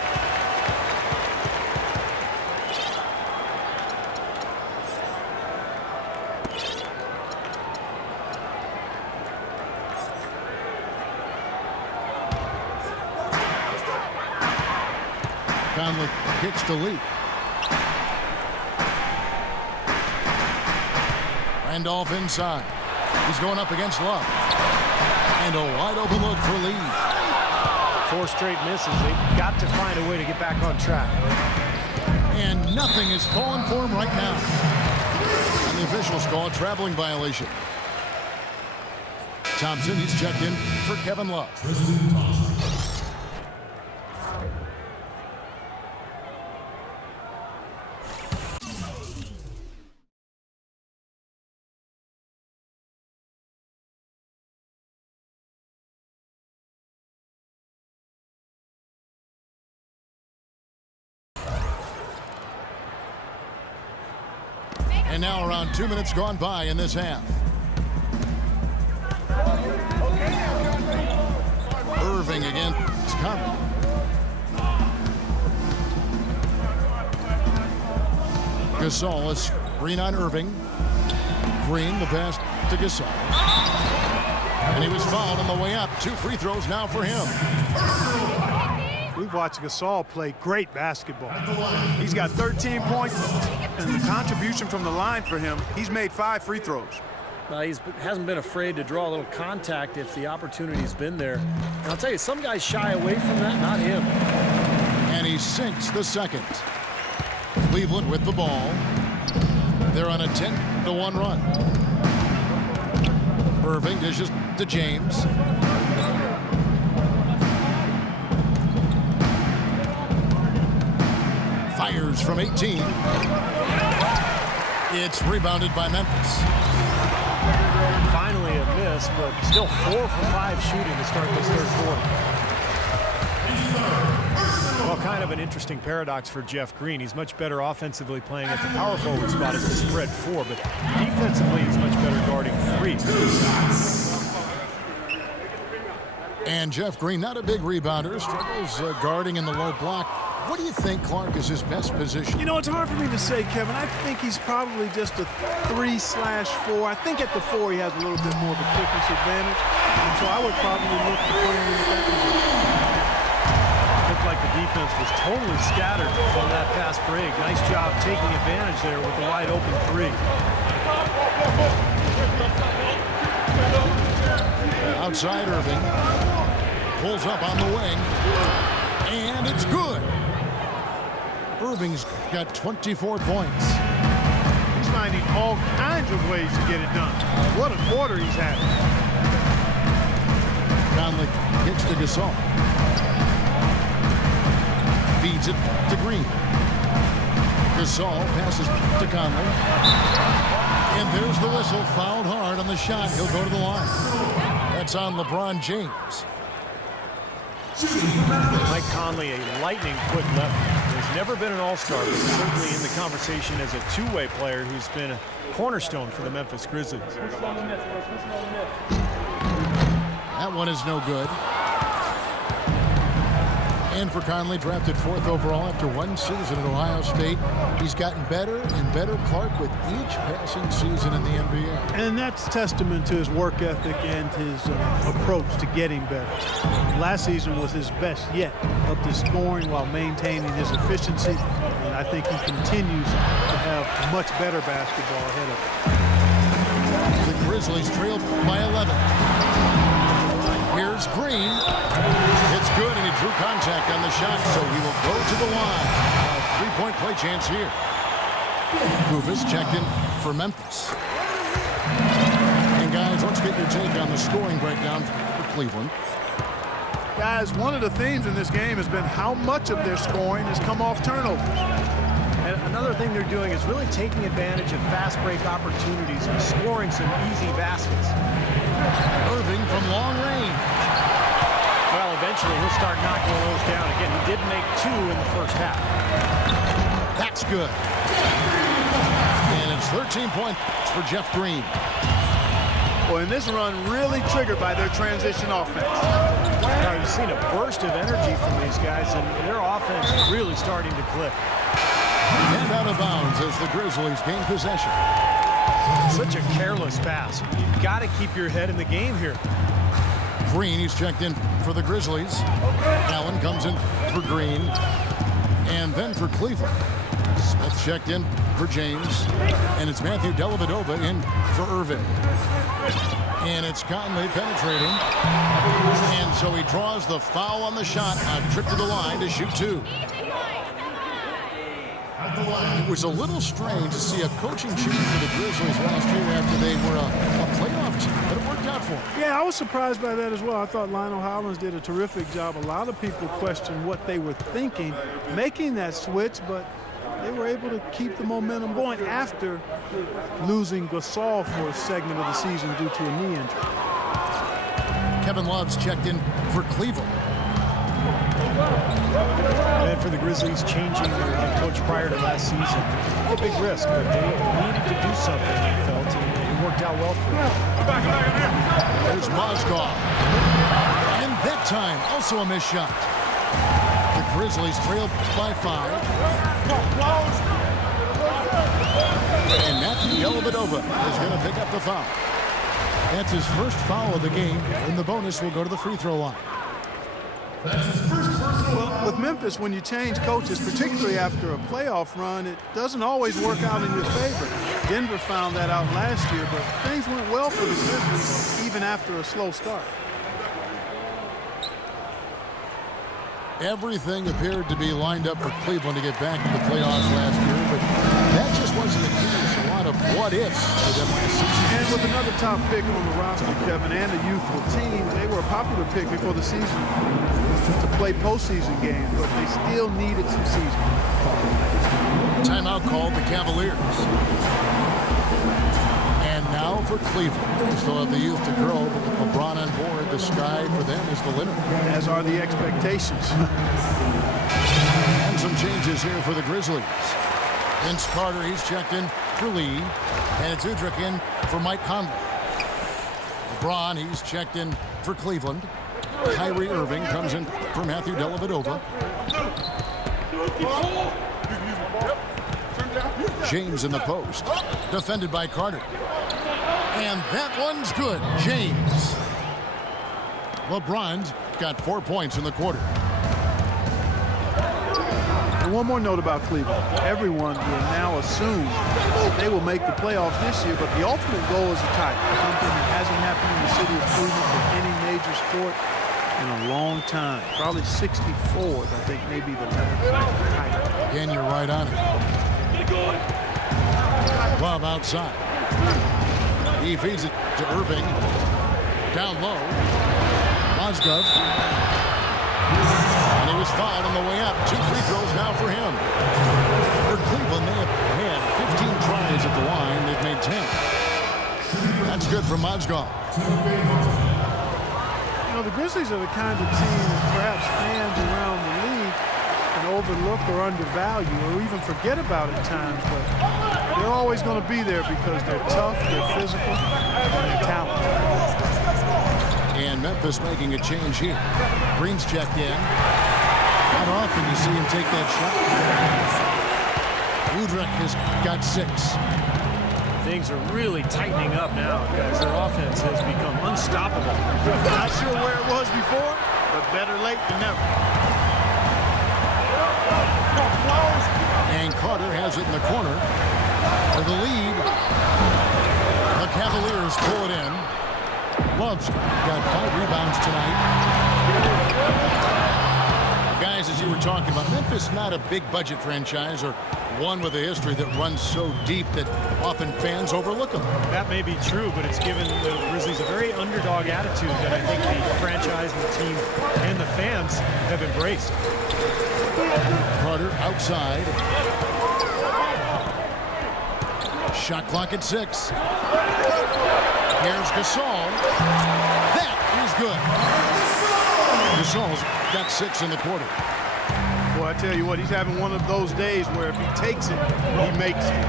Conley kicks to Lee. Randolph inside. He's going up against Love. And a wide open look for Lee. 4 straight misses. They've got to find a way to get back on track. And nothing is falling for him right now. And the officials call a traveling violation. Thompson, he's checked in for Kevin Love. And now around 2 minutes gone by in this half. Irving against Conley. Gasol is Green on Irving. Green, the pass to Gasol. And he was fouled on the way up. 2 free throws now for him. We've watched Gasol play great basketball. He's got 13 points, and the contribution from the line for him, he's made 5 free throws. He hasn't been afraid to draw a little contact if the opportunity's been there. And I'll tell you, some guys shy away from that, not him. And he sinks the second. Cleveland with the ball. They're on a 10-1 run. Irving dishes to James. Fires from 18. It's rebounded by Memphis. Finally a miss, but still 4 for 5 shooting to start this third quarter. Well, kind of an interesting paradox for Jeff Green. He's much better offensively playing at the power forward spot as the spread 4, but defensively he's much better guarding 3. And Jeff Green, not a big rebounder, struggles guarding in the low block. What do you think, Clark, is his best position? You know, it's hard for me to say, Kevin. I think he's probably just a 3/4. I think at the 4 he has a little bit more of a quickness advantage. So I would probably look to put him in that position. Looked like the defense was totally scattered on that fast break. Nice job taking advantage there with the wide open 3. Outside Irving. Pulls up on the wing. And it's good. Irving's got 24 points. He's finding all kinds of ways to get it done. What a quarter he's had. Conley kicks to Gasol. Feeds it to Green. Gasol passes to Conley. And there's the whistle. Fouled hard on the shot. He'll go to the line. That's on LeBron James. Mike Conley, a lightning-quick lefty. He's never been an all-star, but certainly in the conversation as a two-way player who's been a cornerstone for the Memphis Grizzlies. That one is no good. And for Conley, drafted 4th overall after 1 season at Ohio State. He's gotten better and better, Clark, with each passing season in the NBA. And that's testament to his work ethic and his approach to getting better. Last season was his best yet, up to scoring while maintaining his efficiency. And I think he continues to have much better basketball ahead of him. The Grizzlies trail by 11. Here's Green. It's good, and he drew contact on the shot, so he will go to the line. A 3-point play chance here. Kufis checked in for Memphis. And guys, let's get your take on the scoring breakdown for Cleveland. Guys, one of the themes in this game has been how much of their scoring has come off turnovers. And another thing they're doing is really taking advantage of fast break opportunities and scoring some easy baskets. Irving from long range. Well, eventually he'll start knocking those down again. He did make 2 in the first half. That's good. And it's 13 points for Jeff Green. Well, and this run really triggered by their transition offense. Now, you've seen a burst of energy from these guys, and their offense is really starting to click. And out of bounds as the Grizzlies gain possession. Such a careless pass. You've got to keep your head in the game here. Green, he's checked in for the Grizzlies. Allen comes in for Green. And then for Cleveland. Smith checked in for James. And it's Matthew Dellavedova in for Irving. And it's Conley penetrating. And so he draws the foul on the shot. A trip to the line to shoot 2. It was a little strange to see a coaching change for the Grizzlies last year after they were a playoff team, but it worked out for them. Yeah, I was surprised by that as well. I thought Lionel Hollins did a terrific job. A lot of people questioned what they were thinking, making that switch, but they were able to keep the momentum going after losing Gasol for a segment of the season due to a knee injury. Kevin Love's checked in for Cleveland. And for the the Grizzlies changing their head coach prior to last season. A big risk, but they needed to do something, they felt, and it worked out well for them. There's Mozgov. And that time, also a missed shot. The Grizzlies trail by 5. And Matthew Dellavedova is going to pick up the foul. That's his first foul of the game, and the bonus will go to the free throw line. Well, with Memphis, when you change coaches, particularly after a playoff run, it doesn't always work out in your favor. Denver found that out last year, but things went well for the Grizzlies even after a slow start. Everything appeared to be lined up for Cleveland to get back to the playoffs last year, but that just wasn't the case. A lot of what-ifs for them last season. And with another top pick on the roster, Kevin, and a youthful team, they were a popular pick before the season to play postseason games, but they still needed some season. Timeout called the Cavaliers. And now for Cleveland. They still have the youth to grow, but with LeBron on board, the sky for them is the limit. As are the expectations. And some changes here for the Grizzlies. Vince Carter, he's checked in for Lee. And it's Udrich in for Mike Conley. LeBron, he's checked in for Cleveland. Kyrie Irving comes in for Matthew Dellavedova. James in the post. Defended by Carter. And that one's good. James. LeBron's got 4 points in the quarter. And one more note about Cleveland. Everyone will now assume that they will make the playoffs this year, but the ultimate goal is a title. Something that hasn't happened in the city of Cleveland for any major sport in a long time. Probably 64, I think, maybe the 11th title. Again, you're right on it. Love outside. He feeds it to Irving. Down low. Mozgov. And he was fouled on the way up. 2 free throws now for him. For Cleveland, they have had 15 tries at the line. They've made 10. That's good for Mozgov. You know, the Grizzlies are the kind of team that perhaps fans around the league can overlook or undervalue or even forget about at times, but they're always going to be there because they're tough, they're physical, and they're talented. And Memphis making a change here. Green's checked in. Not often you see him take that shot. Udrich has got 6. Things are really tightening up now, guys. Their offense has become unstoppable. Not sure where it was before, but better late than never. And Carter has it in the corner for the lead. The Cavaliers pull it in. Love's got 5 rebounds tonight. Guys, as you were talking about, Memphis not a big budget franchise or one with a history that runs so deep that often fans overlook them. That may be true, but it's given the Grizzlies a very underdog attitude that I think the franchise and the team and the fans have embraced. Carter outside. Shot clock at 6. Here's Gasol. That is good. Gasol's got 6 in the quarter. Well, I tell you what, he's having one of those days where if he takes it, he makes it.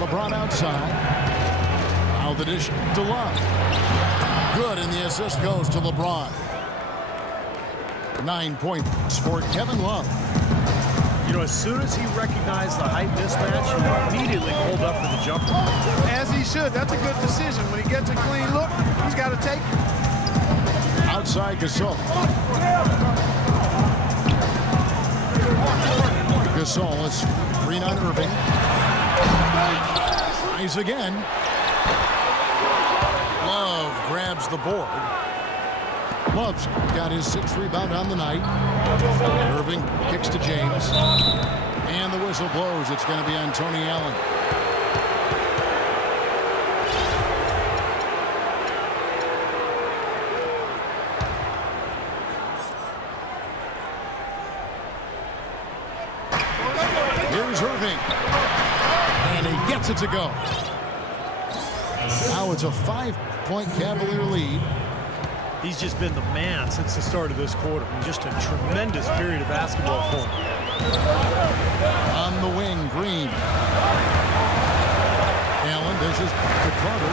LeBron outside. Now the dish to Love. Good, and the assist goes to LeBron. 9 points for Kevin Love. You know, as soon as he recognized the height mismatch, he immediately pulled up for the jumper. As he should. That's a good decision. When he gets a clean look, he's got to take it. Outside Gasol. Gasol is screen on Irving. Tries again. Love grabs the board. Love's got his 6th rebound on the night. Irving kicks to James. And the whistle blows. It's going to be on Tony Allen. Here's Irving. And he gets it to go. Now it's a 5-point Cavalier lead. He's just been the man since the start of this quarter. I mean, just a tremendous period of basketball for him. On the wing, Green. Allen dishes to Carter.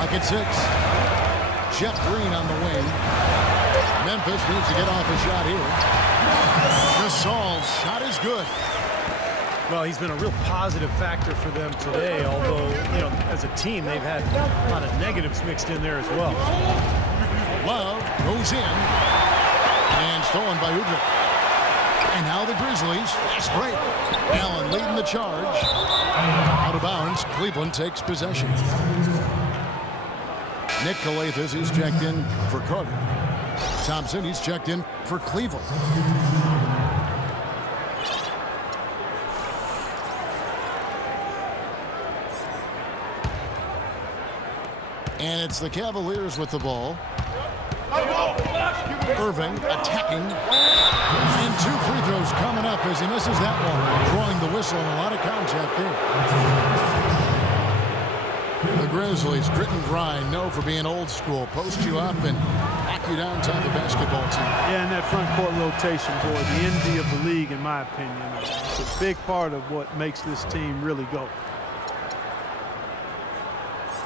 Clock at 6. Jeff Green on the wing. Memphis needs to get off a shot here. Gasol's shot is good. Well, he's been a real positive factor for them today, although, you know, as a team, they've had a lot of negatives mixed in there as well. Love goes in and stolen by Udrih. And now the Grizzlies fast break. Allen leading the charge. Out of bounds, Cleveland takes possession. Nick Calathes, he's checked in for Carter. Thompson, he's checked in for Cleveland. And it's the Cavaliers with the ball. Irving attacking. And 2 free throws coming up as he misses that one. Drawing the whistle and a lot of contact there. The Grizzlies, grit and grind, known for being old school. Post you up and knock you down type of basketball team. Yeah, and that front court rotation, boy, the envy of the league, in my opinion. It's a big part of what makes this team really go.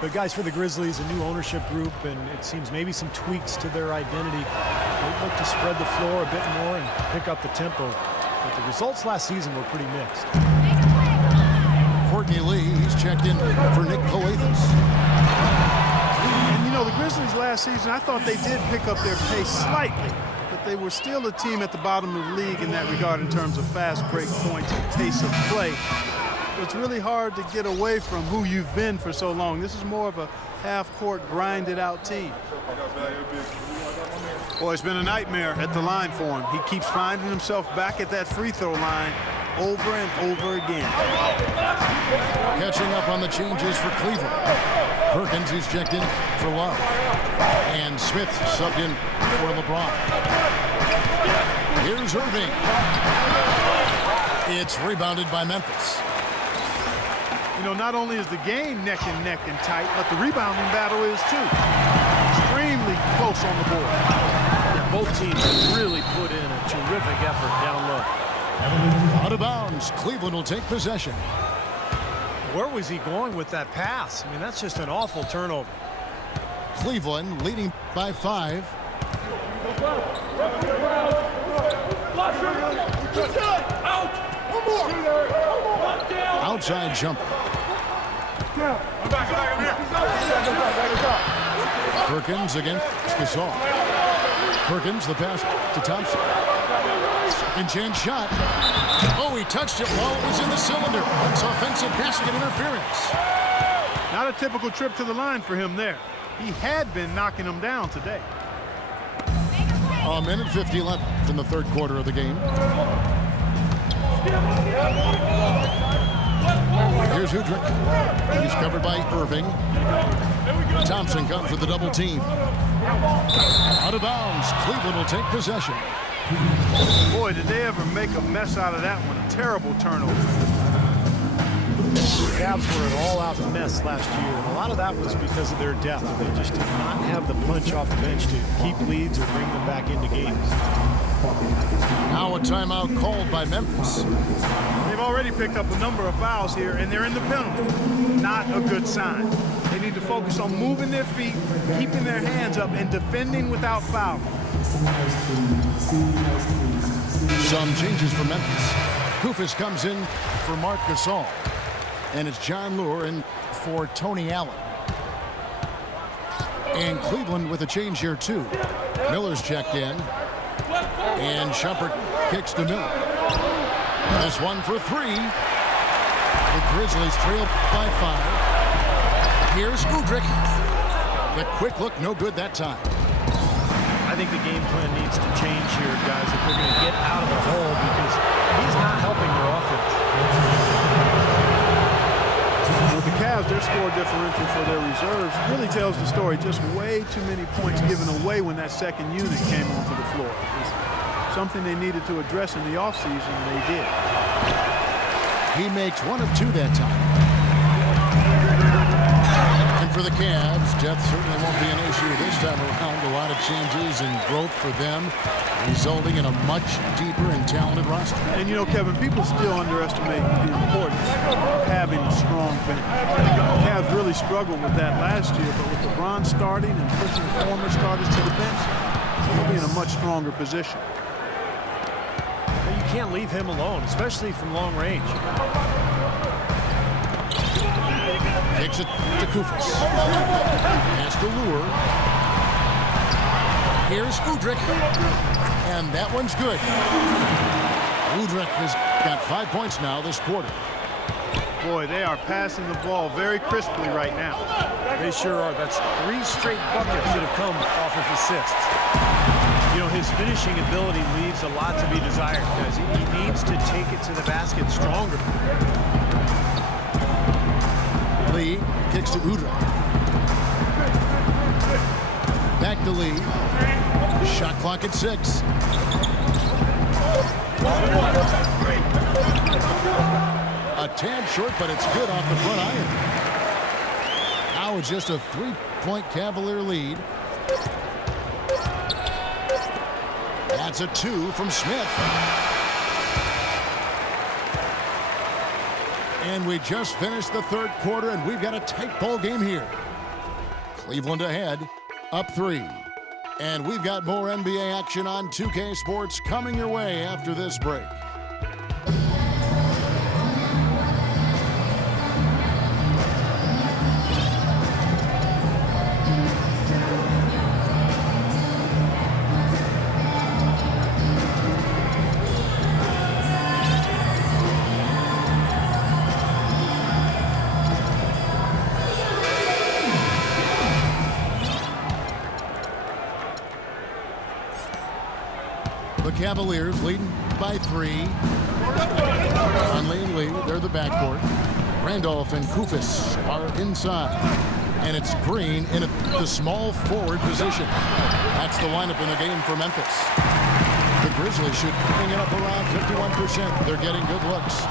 But guys, for the Grizzlies, a new ownership group, and it seems maybe some tweaks to their identity. They look to spread the floor a bit more and pick up the tempo. But the results last season were pretty mixed. Courtney Lee, he's checked in for Nick Calathes. And you know, the Grizzlies last season, I thought they did pick up their pace slightly, but they were still a team at the bottom of the league in that regard in terms of fast break points and pace of play. It's really hard to get away from who you've been for so long. This is more of a half-court, grinded-out team. Boy, it's been a nightmare at the line for him. He keeps finding himself back at that free throw line over and over again. Catching up on the changes for Cleveland. Perkins, he's checked in for Love. And Smith subbed in for LeBron. Here's Irving. It's rebounded by Memphis. You know, not only is the game neck and tight, but the rebounding battle is too. Extremely close on the board. Yeah, both teams have really put in a terrific effort down low. Out of bounds, Cleveland will take possession. Where was he going with that pass? I mean, that's just an awful turnover. Cleveland leading by 5. Outside jumper. Perkins against Gasol. Perkins, the pass to Thompson. Second chance shot. Oh, he touched it while it was in the cylinder. It's offensive basket interference. Not a typical trip to the line for him there. He had been knocking them down today. A minute 50 left in the third quarter of the game. Here's Udrih. He's covered by Irving. Thompson comes with the double team. Out of bounds. Cleveland will take possession. Boy, did they ever make a mess out of that one. A terrible turnover. The Cavs were an all-out mess last year, and a lot of that was because of their depth. They just did not have the punch off the bench to keep leads or bring them back into games. Now a timeout called by Memphis. They've already picked up a number of fouls here, and they're in the penalty. Not a good sign. They need to focus on moving their feet, keeping their hands up, and defending without fouling. Some changes for Memphis. Kufis comes in for Marc Gasol. And it's John Lure in for Tony Allen. And Cleveland with a change here, too. Miller's checked in. And Shumpert kicks to Miller. This one for 3. The Grizzlies trail by 5. Here's Udrih. The quick look, no good that time. I think the game plan needs to change here, guys, if they're going to get out of the hole, because he's not helping their offense. With the Cavs, their score differential for their reserves really tells the story. Just way too many points given away when that second unit came onto the floor. It's something they needed to address in the offseason, and they did. He makes 1 of 2 that time. And for the Cavs, depth certainly won't be an issue this time around. A lot of changes and growth for them, resulting in a much deeper and talented roster. And you know, Kevin, people still underestimate the importance of having a strong bench. The Cavs really struggled with that last year, but with LeBron starting and pushing former starters to the bench, they'll be in a much stronger position. You can't leave him alone, especially from long range. Takes it to Kufis. Has to lure. Here's Udrih. And that one's good. Udrih has got 5 points now this quarter. Boy, they are passing the ball very crisply right now. They sure are. That's 3 straight buckets that have come off of assists. You know, his finishing ability leaves a lot to be desired because he needs to take it to the basket stronger. Lee kicks to Udrih. Back to Lee. Shot clock at 6. A tad short, but it's good off the front iron. Now it's just a 3-point Cavalier lead. That's a 2 from Smith. And we just finished the third quarter, and we've got a tight ball game here. Cleveland ahead, up 3. And we've got more NBA action on 2K Sports coming your way after this break. Cavaliers leading by 3. Conley and Lee, they're the backcourt. Randolph and Kufis are inside. And it's Green in the small forward position. That's the lineup in the game for Memphis. The Grizzlies should bring it up around 51%. They're getting good looks.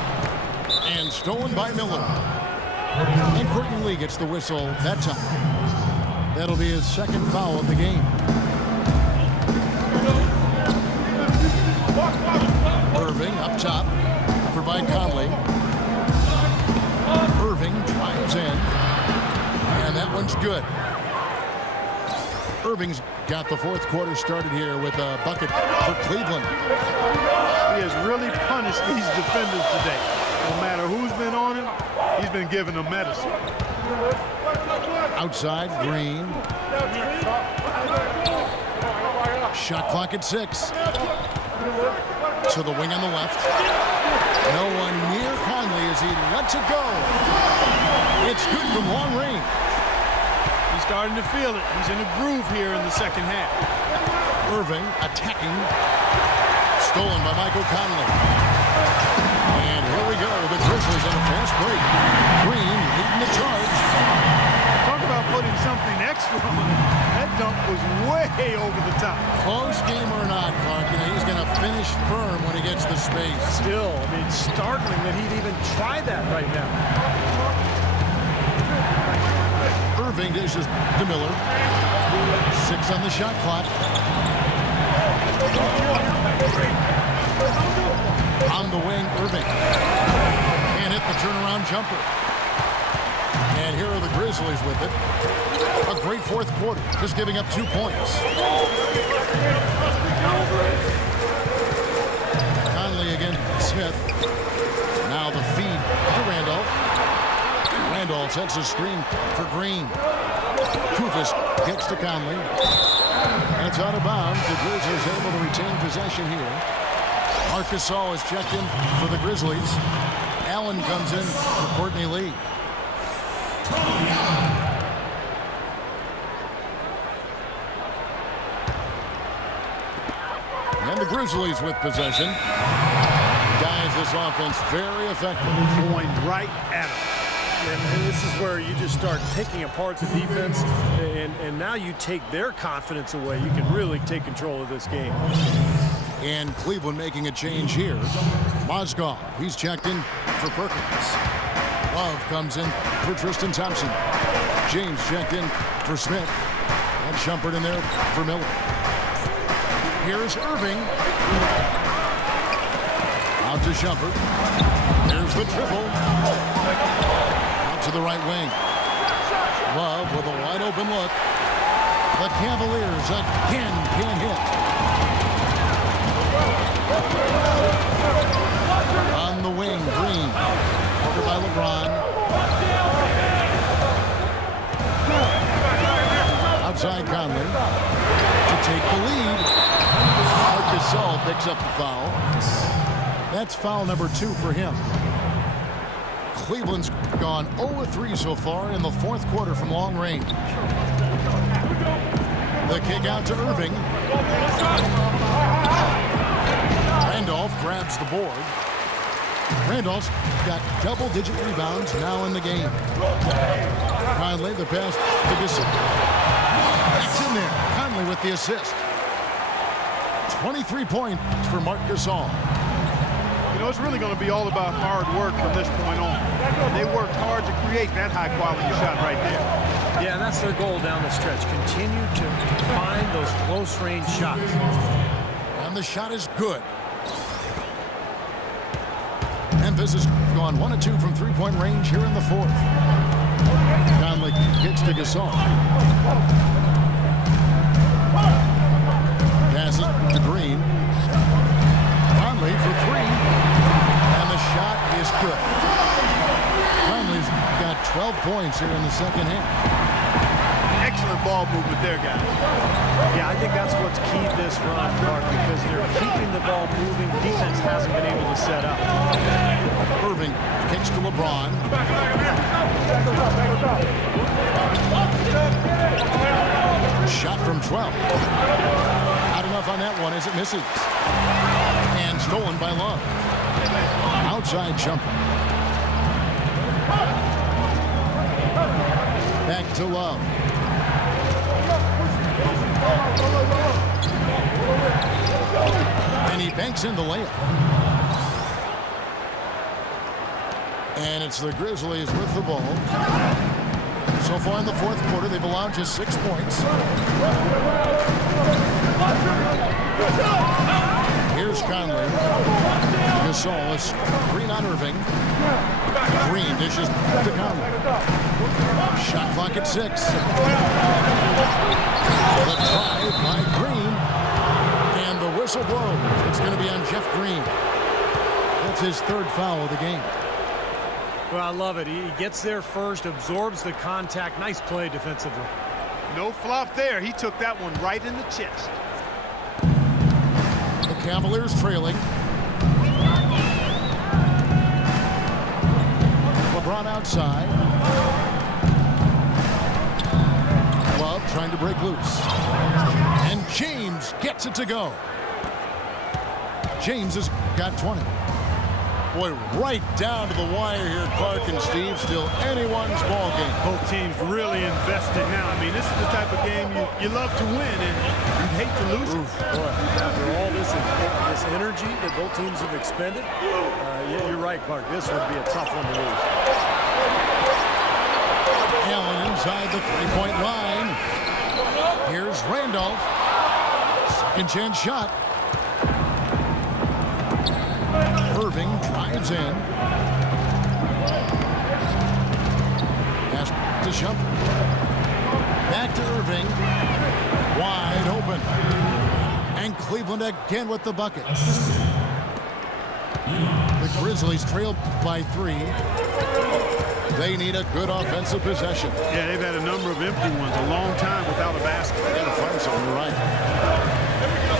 And stolen by Miller. And Courtney Lee gets the whistle that time. That'll be his second foul of the game. Irving up top, covered by Conley. Irving drives in, and that one's good. Irving's got the fourth quarter started here with a bucket for Cleveland. He has really punished these defenders today. No matter who's been on him, he's been giving them medicine. Outside, Green. Shot clock at 6. To the wing on the left. No one near Conley as he lets it go. It's good from long range. He's starting to feel it. He's in a groove here in the second half. Irving attacking. Stolen by Michael Conley. And here we go. The Grizzlies on a fast break. Green leading the charge. Talk about putting something extra on it. That dunk was way over the top. Close game or not, Clark, he's going to finish firm when he gets the space. Still, I mean, startling that he'd even try that right now. Irving dishes to Miller. 6 on the shot clock. On the wing, Irving. Can't hit the turnaround jumper. And here are the Grizzlies with it. A great fourth quarter, just giving up 2 points. Conley against Smith. Now the feed to Randolph. Randolph sets a screen for Green. Kufis gets to Conley. And it's out of bounds. The Grizzlies able to retain possession here. Marcus Gasol is checked in for the Grizzlies. Allen comes in for Courtney Lee. And the Grizzlies with possession. Guys, this offense very effective. Going right at him. And this is where you just start picking apart the defense, and now you take their confidence away. You can really take control of this game. And Cleveland making a change here. Mozgov, he's checked in for Perkins. Love comes in for Tristan Thompson. James checked in for Smith. And Shumpert in there for Miller. Here's Irving. Out to Shumpert. There's the triple. Out to the right wing. Love with a wide open look. The Cavaliers again can't hit. On the wing, Green. Over by LeBron. Outside Conley to take the lead. Gasol picks up the foul. That's foul number 2 for him. Cleveland's gone 0-3 so far in the fourth quarter from long range. The kick out to Irving. Randolph grabs the board. Randolph's got double-digit rebounds now in the game. Conley, the pass to Gasol. That's in there. Conley with the assist. 23 points for Marc Gasol. You know, it's really going to be all about hard work from this point on. They worked hard to create that high-quality shot right there. Yeah, and that's their goal down the stretch. Continue to find those close-range shots. And the shot is good. Memphis has gone 1 of 2 from three-point range here in the fourth. Conley kicks to Gasol. Passes to Green. Conley for 3. And the shot is good. Conley's got 12 points here in the second half. Excellent ball movement there, guys. Yeah, I think that's what's keyed this run, Clark, because they're keeping the ball moving. Defense hasn't been able to set up. Irving kicks to LeBron. Shot from 12. Not enough on that one as it misses. And stolen by Love. Outside Shumpert. Back to Love. And he banks in the layup. And it's the Grizzlies with the ball. So far in the fourth quarter, they've allowed just 6 points. Here's Conley. Gasol is Green on Irving. Green dishes to Conley. Shot clock at 6. The drive by Green. And the whistle blows. It's going to be on Jeff Green. That's his 3rd foul of the game. Well, I love it. He gets there first, absorbs the contact. Nice play defensively. No flop there. He took that one right in the chest. The Cavaliers trailing. LeBron outside. Love trying to break loose. And James gets it to go. James has got 20. Boy, right down to the wire here, Clark and Steve. Still anyone's ball game. Both teams really invested now. I mean, this is the type of game you love to win, and you'd hate to lose it. Boy, after all this energy that both teams have expended, yeah, you're right, Clark. This would be a tough one to lose. Allen inside the three-point line. Here's Randolph. Second chance shot. Irving drives in. Pass to Shumpert. Back to Irving. Wide open. And Cleveland again with the bucket. The Grizzlies trail by 3. They need a good offensive possession. Yeah, they've had a number of empty ones, a long time without a basket. They gotta find something right.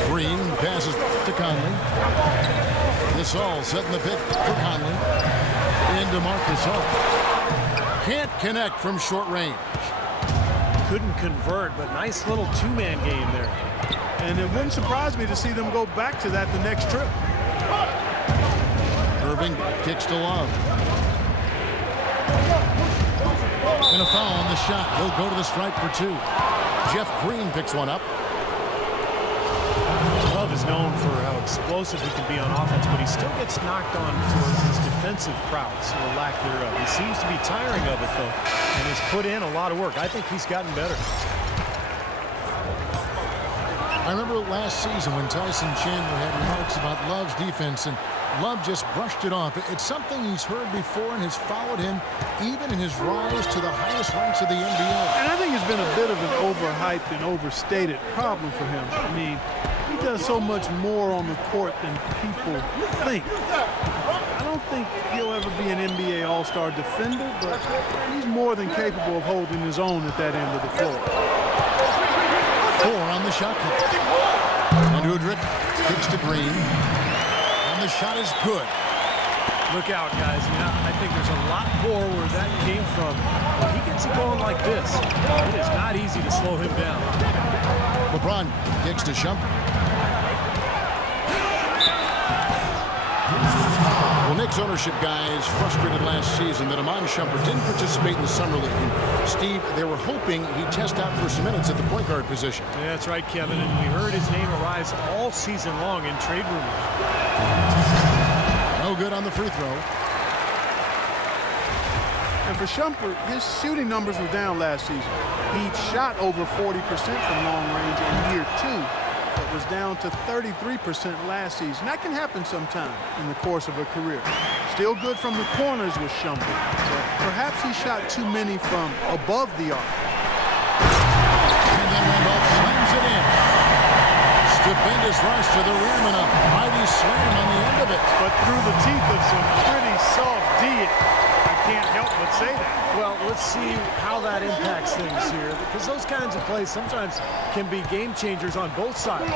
Green passes to Conley. Gasol setting the pick for Conley. Into Marc Gasol. Can't connect from short range. Couldn't convert, but nice little two-man game there. And it wouldn't surprise me to see them go back to that the next trip. Irving kicks to Love. And a foul on the shot. He'll go to the stripe for 2. Jeff Green picks one up. Love is is known for how explosive he can be on offense, but he still gets knocked on for his defensive prowess or lack thereof. He seems to be tiring of it, though, and has put in a lot of work. I think he's gotten better. I remember last season when Tyson Chandler had remarks about Love's defense, and Love just brushed it off. It's something he's heard before and has followed him even in his rise to the highest ranks of the NBA. And I think it's been a bit of an overhyped and overstated problem for him. I mean, he does so much more on the court than people think. I don't think he'll ever be an NBA All-Star defender, but he's more than capable of holding his own at that end of the floor. 4 on the shot clock. And Udrich kicks to Green. And the shot is good. Look out, guys. I think there's a lot more where that came from. When he gets it going like this, it is not easy to slow him down. LeBron kicks to Shumpert. Well, Knicks ownership guys frustrated last season that Iman Shumpert didn't participate in the Summer League. And Steve, they were hoping he'd test out for some minutes at the point guard position. Yeah, that's right, Kevin. And we heard his name arise all season long in trade rumors. No good on the free throw. And for Shumpert, his shooting numbers were down last season. He shot over 40% from long range in year 2, but was down to 33% last season. That can happen sometime in the course of a career. Still good from the corners with Shumpert, but perhaps he shot too many from above the arc. And then Randolph slams it in. Stupendous rush to the rim and a mighty slam on the end of it. But through the teeth of some pretty soft D, I can't help but say that. Well, let's see how that impacts things here, because those kinds of plays sometimes can be game changers on both sides.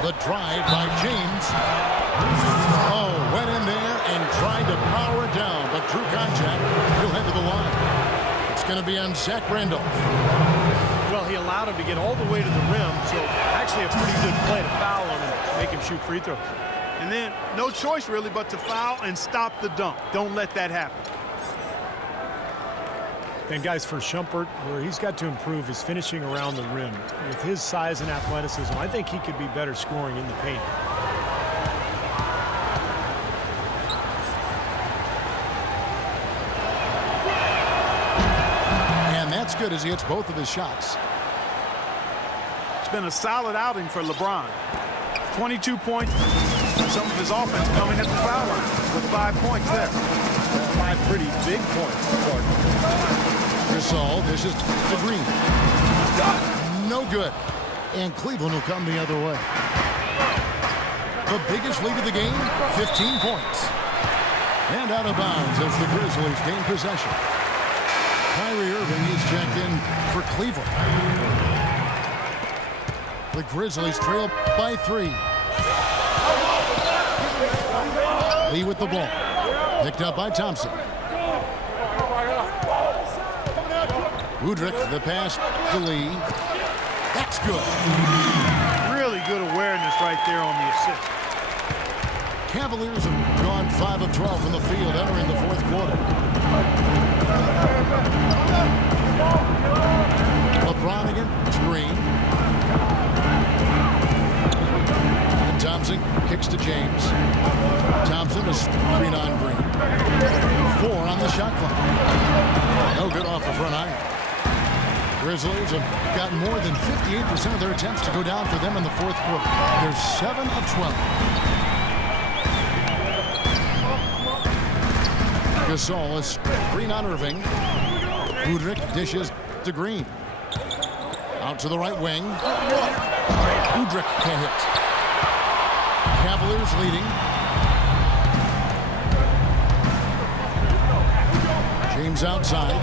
The drive by James. Oh, went in there and tried to power it down, but drew contact. He'll head to the line. It's going to be on Zach Randolph. Well, he allowed him to get all the way to the rim, so actually a pretty good play to foul him and make him shoot free throws. And then no choice really but to foul and stop the dunk. Don't let that happen. And guys, for Shumpert, where he's got to improve his finishing around the rim. With his size and athleticism, I think he could be better scoring in the paint. And that's good as he hits both of his shots. It's been a solid outing for LeBron. 22 points. Some of his offense coming at the foul line with 5 points there. 5 pretty big points. Gasol dishes to Green. No good. And Cleveland will come the other way. The biggest lead of the game, 15 points. And out of bounds as the Grizzlies gain possession. Kyrie Irving is checked in for Cleveland. The Grizzlies trail by 3. Lee with the ball. Picked up by Thompson. Udrich, the pass to Lee. That's good. Really good awareness right there on the assist. Cavaliers have gone 5 of 12 from the field entering the 4th quarter. LeBron against Green. And Thompson kicks to James. Thompson is screen on Green. 4 on the shot clock. No good off the front iron. Grizzlies have gotten more than 58% of their attempts to go down for them in the 4th quarter. They're 7 of 12. Gasol is Green on Irving. Udrich dishes to Green. Out to the right wing. Udrich can't hit. Cavaliers leading. James outside.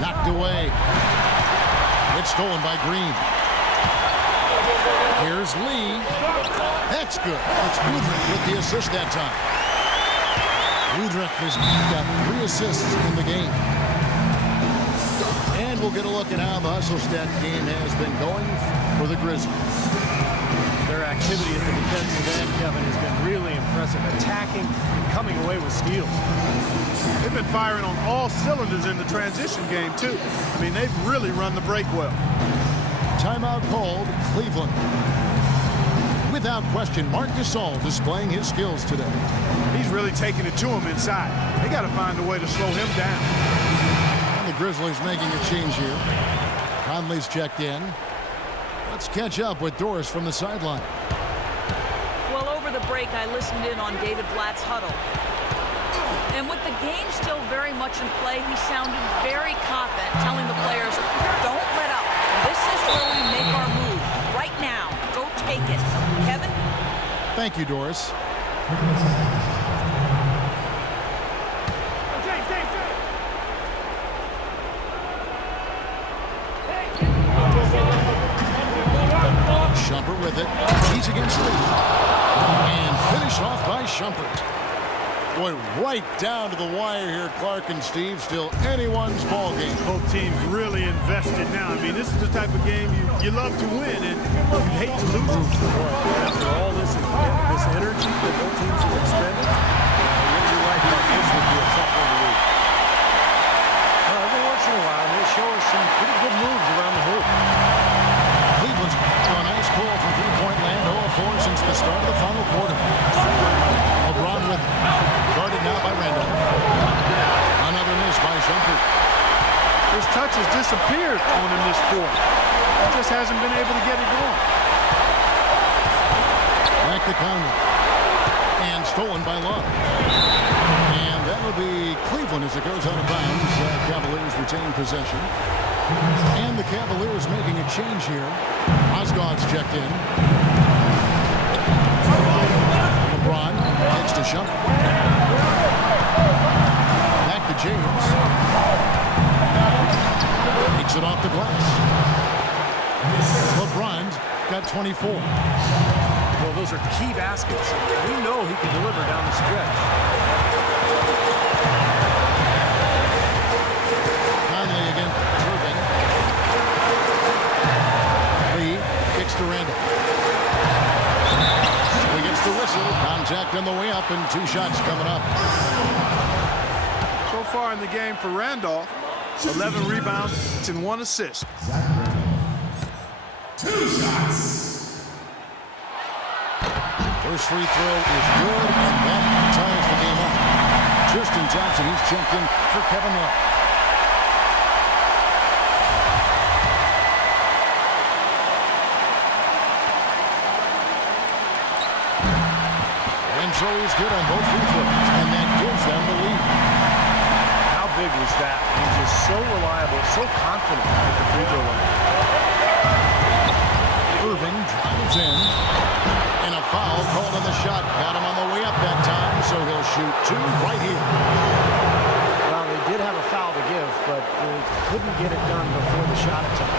Knocked away. It's stolen by Green. Here's Lee. That's good. It's Udrich with the assist that time. Udrich has got 3 assists in the game. And we'll get a look at how the hustle stat game has been going for the Grizzlies. Their activity at the defensive end, Kevin, has been really impressive. Attacking and coming away with steals. They've been firing on all cylinders in the transition game, too. I mean, they've really run the break well. Timeout called, Cleveland. Without question, Marc Gasol displaying his skills today. He's really taking it to him inside. They got to find a way to slow him down. And the Grizzlies making a change here. Conley's checked in. Let's catch up with Doris from the sideline. Well, over the break, I listened in on David Blatt's huddle. And with the game still very much in play, he sounded very confident, telling the players, don't let up. This is where we make our move. Right now. Go take it. Kevin? Thank you, Doris. Shumpert with it. He's against Lee. And finished off by Shumpert. Boy, right down to the wire here, Clark and Steve. Still anyone's ball game. Both teams really invested now. I mean, this is the type of game you love to win and you hate to lose it. After all this energy that both teams have expended, you're right about this would be a tough one to lose. Every once in a while, he'll show us some pretty good moves around the hoop. Cleveland's on ice cold from three-point land, 0-4 since the start of the final quarter. LeBron with it. Guarded now by Randolph. Another miss by Shumpert. His touch has disappeared on him this quarter. He just hasn't been able to get it going. Back to Conley. And stolen by Love. And that'll be Cleveland as it goes out of bounds. Cavaliers retain possession. And the Cavaliers making a change here. Osgood's checked in. LeBron takes to Shumpert. Back to James. Takes it off the glass. LeBron's got 24. Well, those are key baskets. We know he can deliver down the stretch. Conley again. Irving. Lee kicks to Randall. So he gets the whistle. Contact on the way up and 2 shots coming up. So far in the game for Randolph, 11 rebounds and 1 assist. 2 shots. First free throw is good, and that ties the game up. Tristan Thompson, he's checked in for Kevin Love. And so he's good on both free throws, and that gives them the lead. How big was that? He's just so reliable, so confident at the free throw line. Irving drives in, and a foul called on the shot. Got him on the way up that time, so he'll shoot 2 right here. Well, they did have a foul to give, but they couldn't get it done before the shot attempt.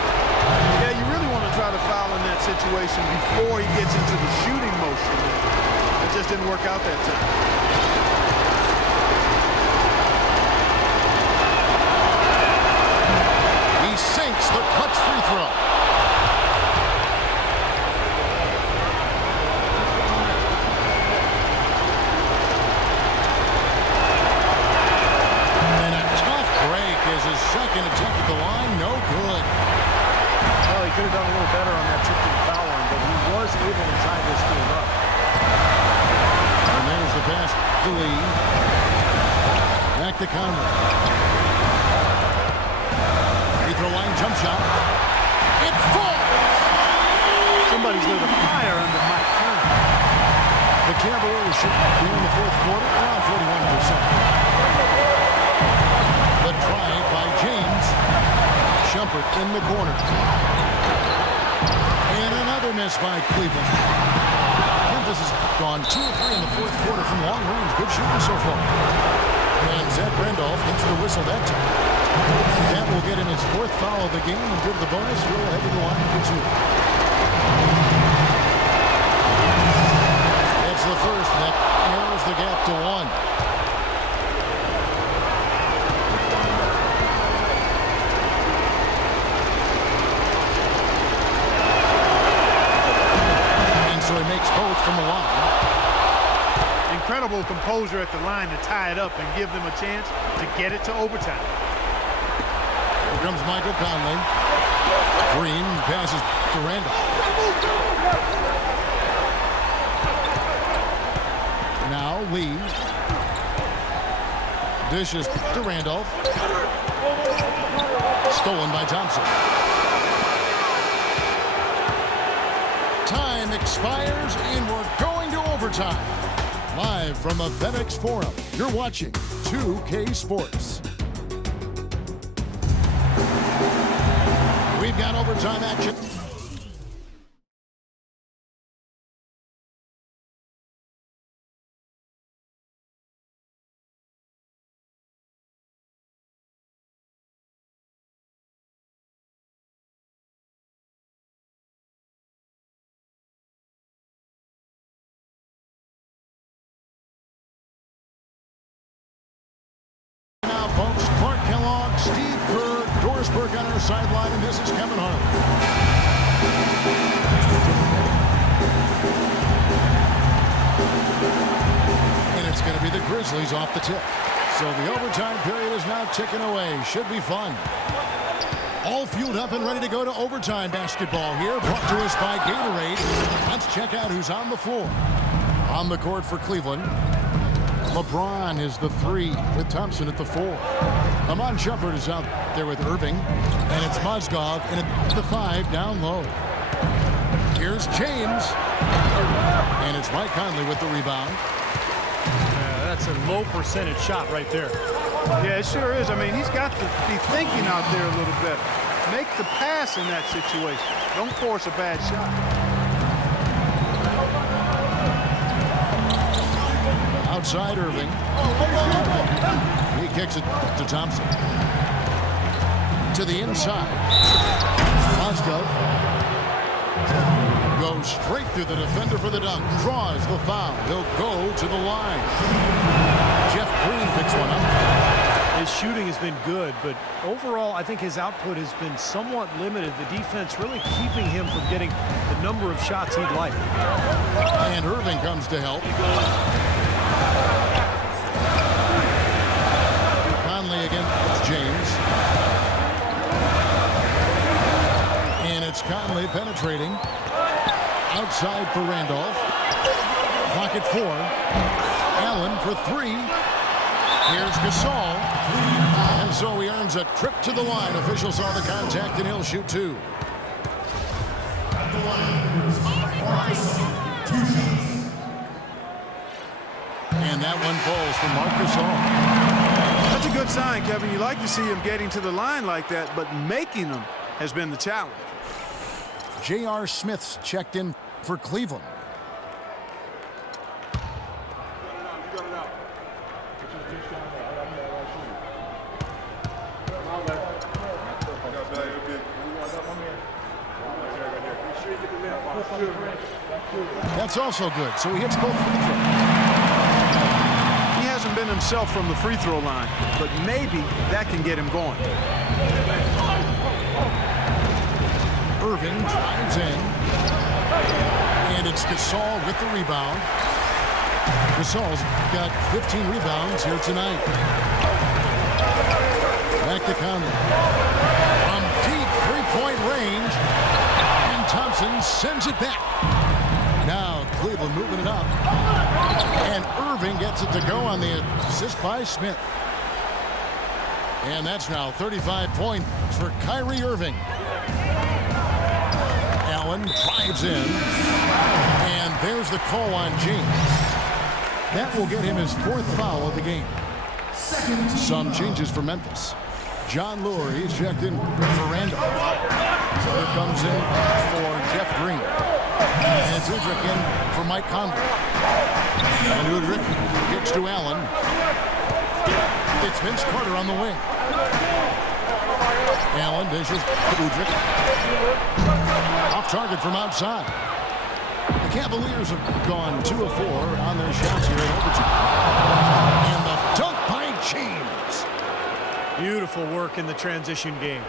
Yeah, you really want to try to foul in that situation before he gets into the shooting motion. It just didn't work out that time. He sinks the clutch free throw. And a tough break is his second attempt at the line. No good. Well, he could have done a little better on that trip to the foul line, but he was able to tie this game up. And there's the pass to Lee. Back to Conley. Free throw line jump shot. It falls! Somebody's lit a fire under Mike Conley. The Cavaliers shoot here in the fourth quarter around 41%. The drive by James. Shumpert in the corner. And another miss by Cleveland. Memphis has gone 2 of 3 in the fourth quarter from long range. Good shooting so far. And Zach Randolph gets the whistle that time. That will get him his 4th foul of the game and give the bonus. We'll head to the line for 2. That's the first. That narrows the gap to 1. And so he makes both from the line. Incredible composure at the line to tie it up and give them a chance to get it to overtime. Here comes Michael Conley. Green passes to Randall. Now Lee. Dishes to Randolph. Stolen by Thompson. Time expires and we're going to overtime. Live from the FedEx Forum, you're watching 2K Sports. We've got overtime action. On our sideline, and this is Kevin Hart. And it's going to be the Grizzlies off the tip. So the overtime period is now ticking away. Should be fun. All fueled up and ready to go to overtime basketball here. Brought to us by Gatorade. Let's check out who's on the floor. On the court for Cleveland, LeBron is the 3 with Thompson at the 4. Amon Shumpert is out there with Irving. And it's Mozgov in at the 5 down low. Here's James. And it's Mike Conley with the rebound. That's a low percentage shot right there. Yeah, it sure is. I mean, he's got to be thinking out there a little better. Make the pass in that situation. Don't force a bad shot. Outside Irving. He kicks it to Thompson. To the inside. Mozgov goes straight through the defender for the dunk. Draws the foul. He'll go to the line. Jeff Green picks one up. His shooting has been good, but overall I think his output has been somewhat limited. The defense really keeping him from getting the number of shots he'd like. And Irving comes to help. Conley against James. And it's Conley penetrating. Outside for Randolph. Clock at 4. Allen for 3. Here's Gasol. And so he earns a trip to the line. Officials saw the contact and he'll shoot 2. And that one falls for Marc Gasol. That's a good sign, Kevin. You like to see him getting to the line like that, but making them has been the challenge. J.R. Smith's checked in for Cleveland. That's also good. So he hits both free throws. He hasn't been himself from the free throw line, but maybe that can get him going. Irving drives in. And it's Gasol with the rebound. Gasol's got 15 rebounds here tonight. Back to Conley. From deep three-point range. And Thompson sends it back. Now Cleveland moving it up. And Irving gets it to go on the assist by Smith. And that's now 35 points for Kyrie Irving. Allen drives in. And there's the call on James. That will get him his 4th foul of the game. Some changes for Memphis. John Lure, he's checked in for Randall. Here comes in for Jeff Green. And it's Udrich in for Mike Conley. And Udrich kicks to Allen. It's Vince Carter on the wing. Allen dishes to Udrich. Off target from outside. The Cavaliers have gone 2 of 4 on their shots here in overtime. And the dunk by James. Beautiful work in the transition game.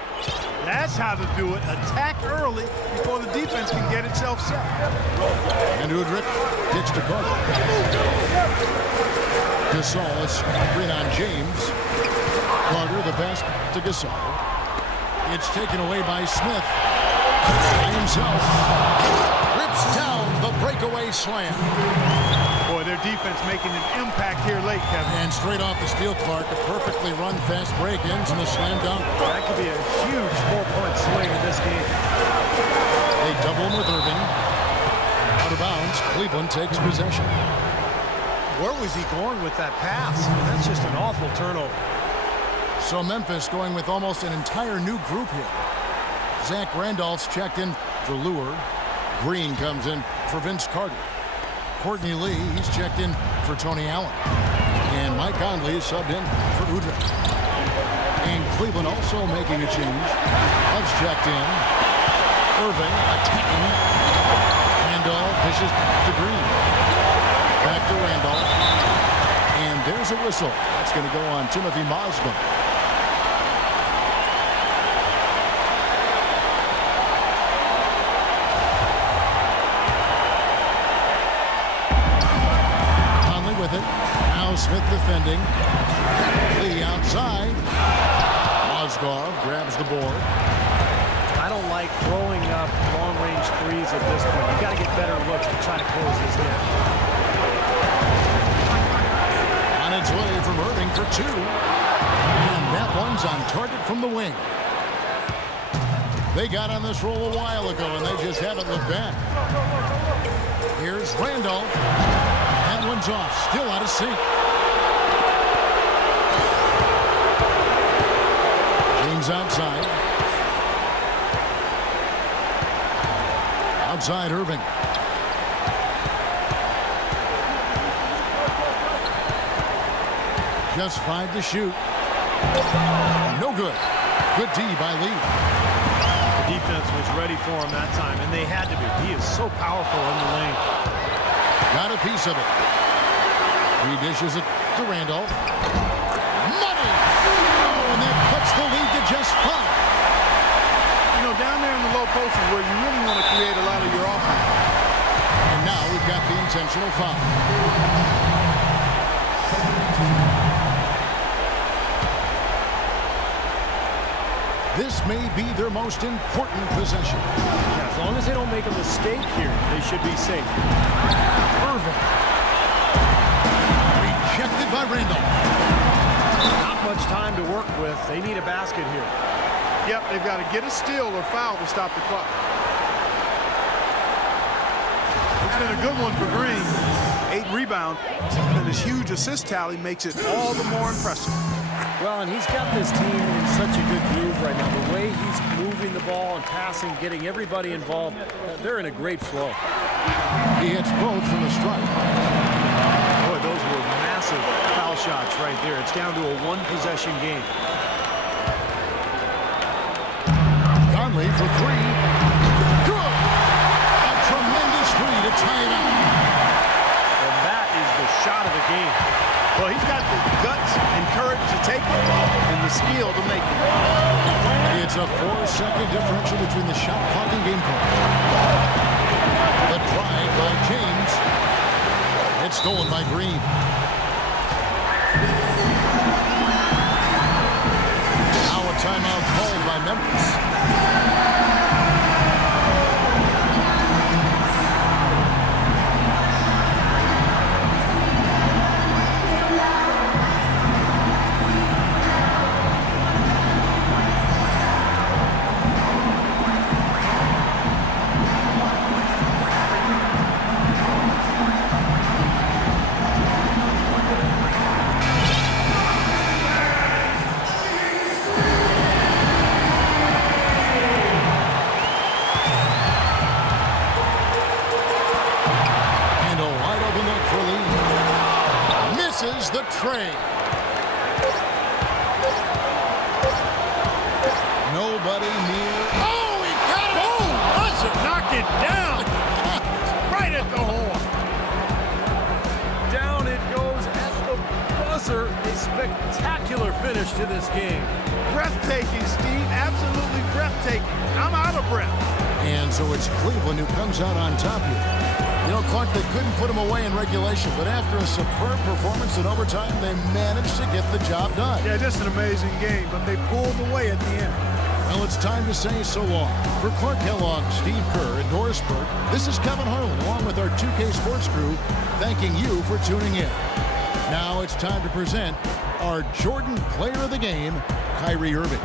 That's how to do it. Attack early before the defense can get itself set. And Udrich gets to Carter. Gasol, a screen on James. Carter, the pass to Gasol. It's taken away by Smith. By himself. Rips down the breakaway slam. Boy, their defense making an impact here late, Kevin. And straight off the steal, Clark, a perfectly run fast break-ins and a slam dunk. That could be a huge 4-point swing in this game. They double him with Irving. Out of bounds, Cleveland takes possession. Where was he going with that pass? That's just an awful turnover. So Memphis going with almost an entire new group here. Zach Randolph's checked in for Lure. Green comes in for Vince Carter. Courtney Lee, he's checked in for Tony Allen. And Mike Conley is subbed in for Udrih. And Cleveland also making a change. Love's checked in. Irving attacking. Randolph dishes to Green. Back to Randolph. And there's a whistle. That's going to go on Timothy Mosman. Conley with it. Now Smith defending. Lee outside. Mozgov grabs the board. I don't like throwing up long-range threes at this point. You've got to get better looks to try to close this gap. On its way from Irving for two. And that one's on target from the wing. They got on this roll a while ago, and they just haven't looked back. Here's Randolph. That one's off. Still out of sync. James outside. Outside Irving. Just 5 to shoot. No good. Good D by Lee. The defense was ready for him that time, and they had to be. He is so powerful in the lane. Got a piece of it. He dishes it to Randolph. Money! Oh, and that cuts the lead to just 5. You know, down there in the low post is where you really want to create a lot of your offense. And now we've got the intentional foul. This may be their most important possession. As long as they don't make a mistake here, they should be safe. Irving. Rejected by Randolph. Not much time to work with. They need a basket here. Yep, they've got to get a steal or foul to stop the clock. It's been a good one for Green. 8 rebounds, and his huge assist tally makes it all the more impressive. Well, and he's got this team in such a good groove right now. The way he's moving the ball and passing, getting everybody involved, they're in a great flow. He hits both from the strike. Boy, those were massive foul shots right there. It's down to a 1-possession game. Conley for 3. Good! A tremendous 3 to tie it up. And that is the shot of the game. Well, he's got the guts and courage to take it and the skill to make it. It's a 4-second differential between the shot clock and game clock. The drive by James. It's stolen by Green. Now a timeout called by Memphis. spectacular finish to this game. Breathtaking, Steve. Absolutely breathtaking. I'm out of breath. And so it's Cleveland who comes out on top here. You know, Clark, they couldn't put him away in regulation, but after a superb performance in overtime, they managed to get the job done. Yeah, just an amazing game, but they pulled away at the end. Well, it's time to say so long. For Clark Kellogg, Steve Kerr, and Doris Burke, this is Kevin Harlan, along with our 2K Sports crew, thanking you for tuning in. Now it's time to present our Jordan Player of the Game, Kyrie Irving.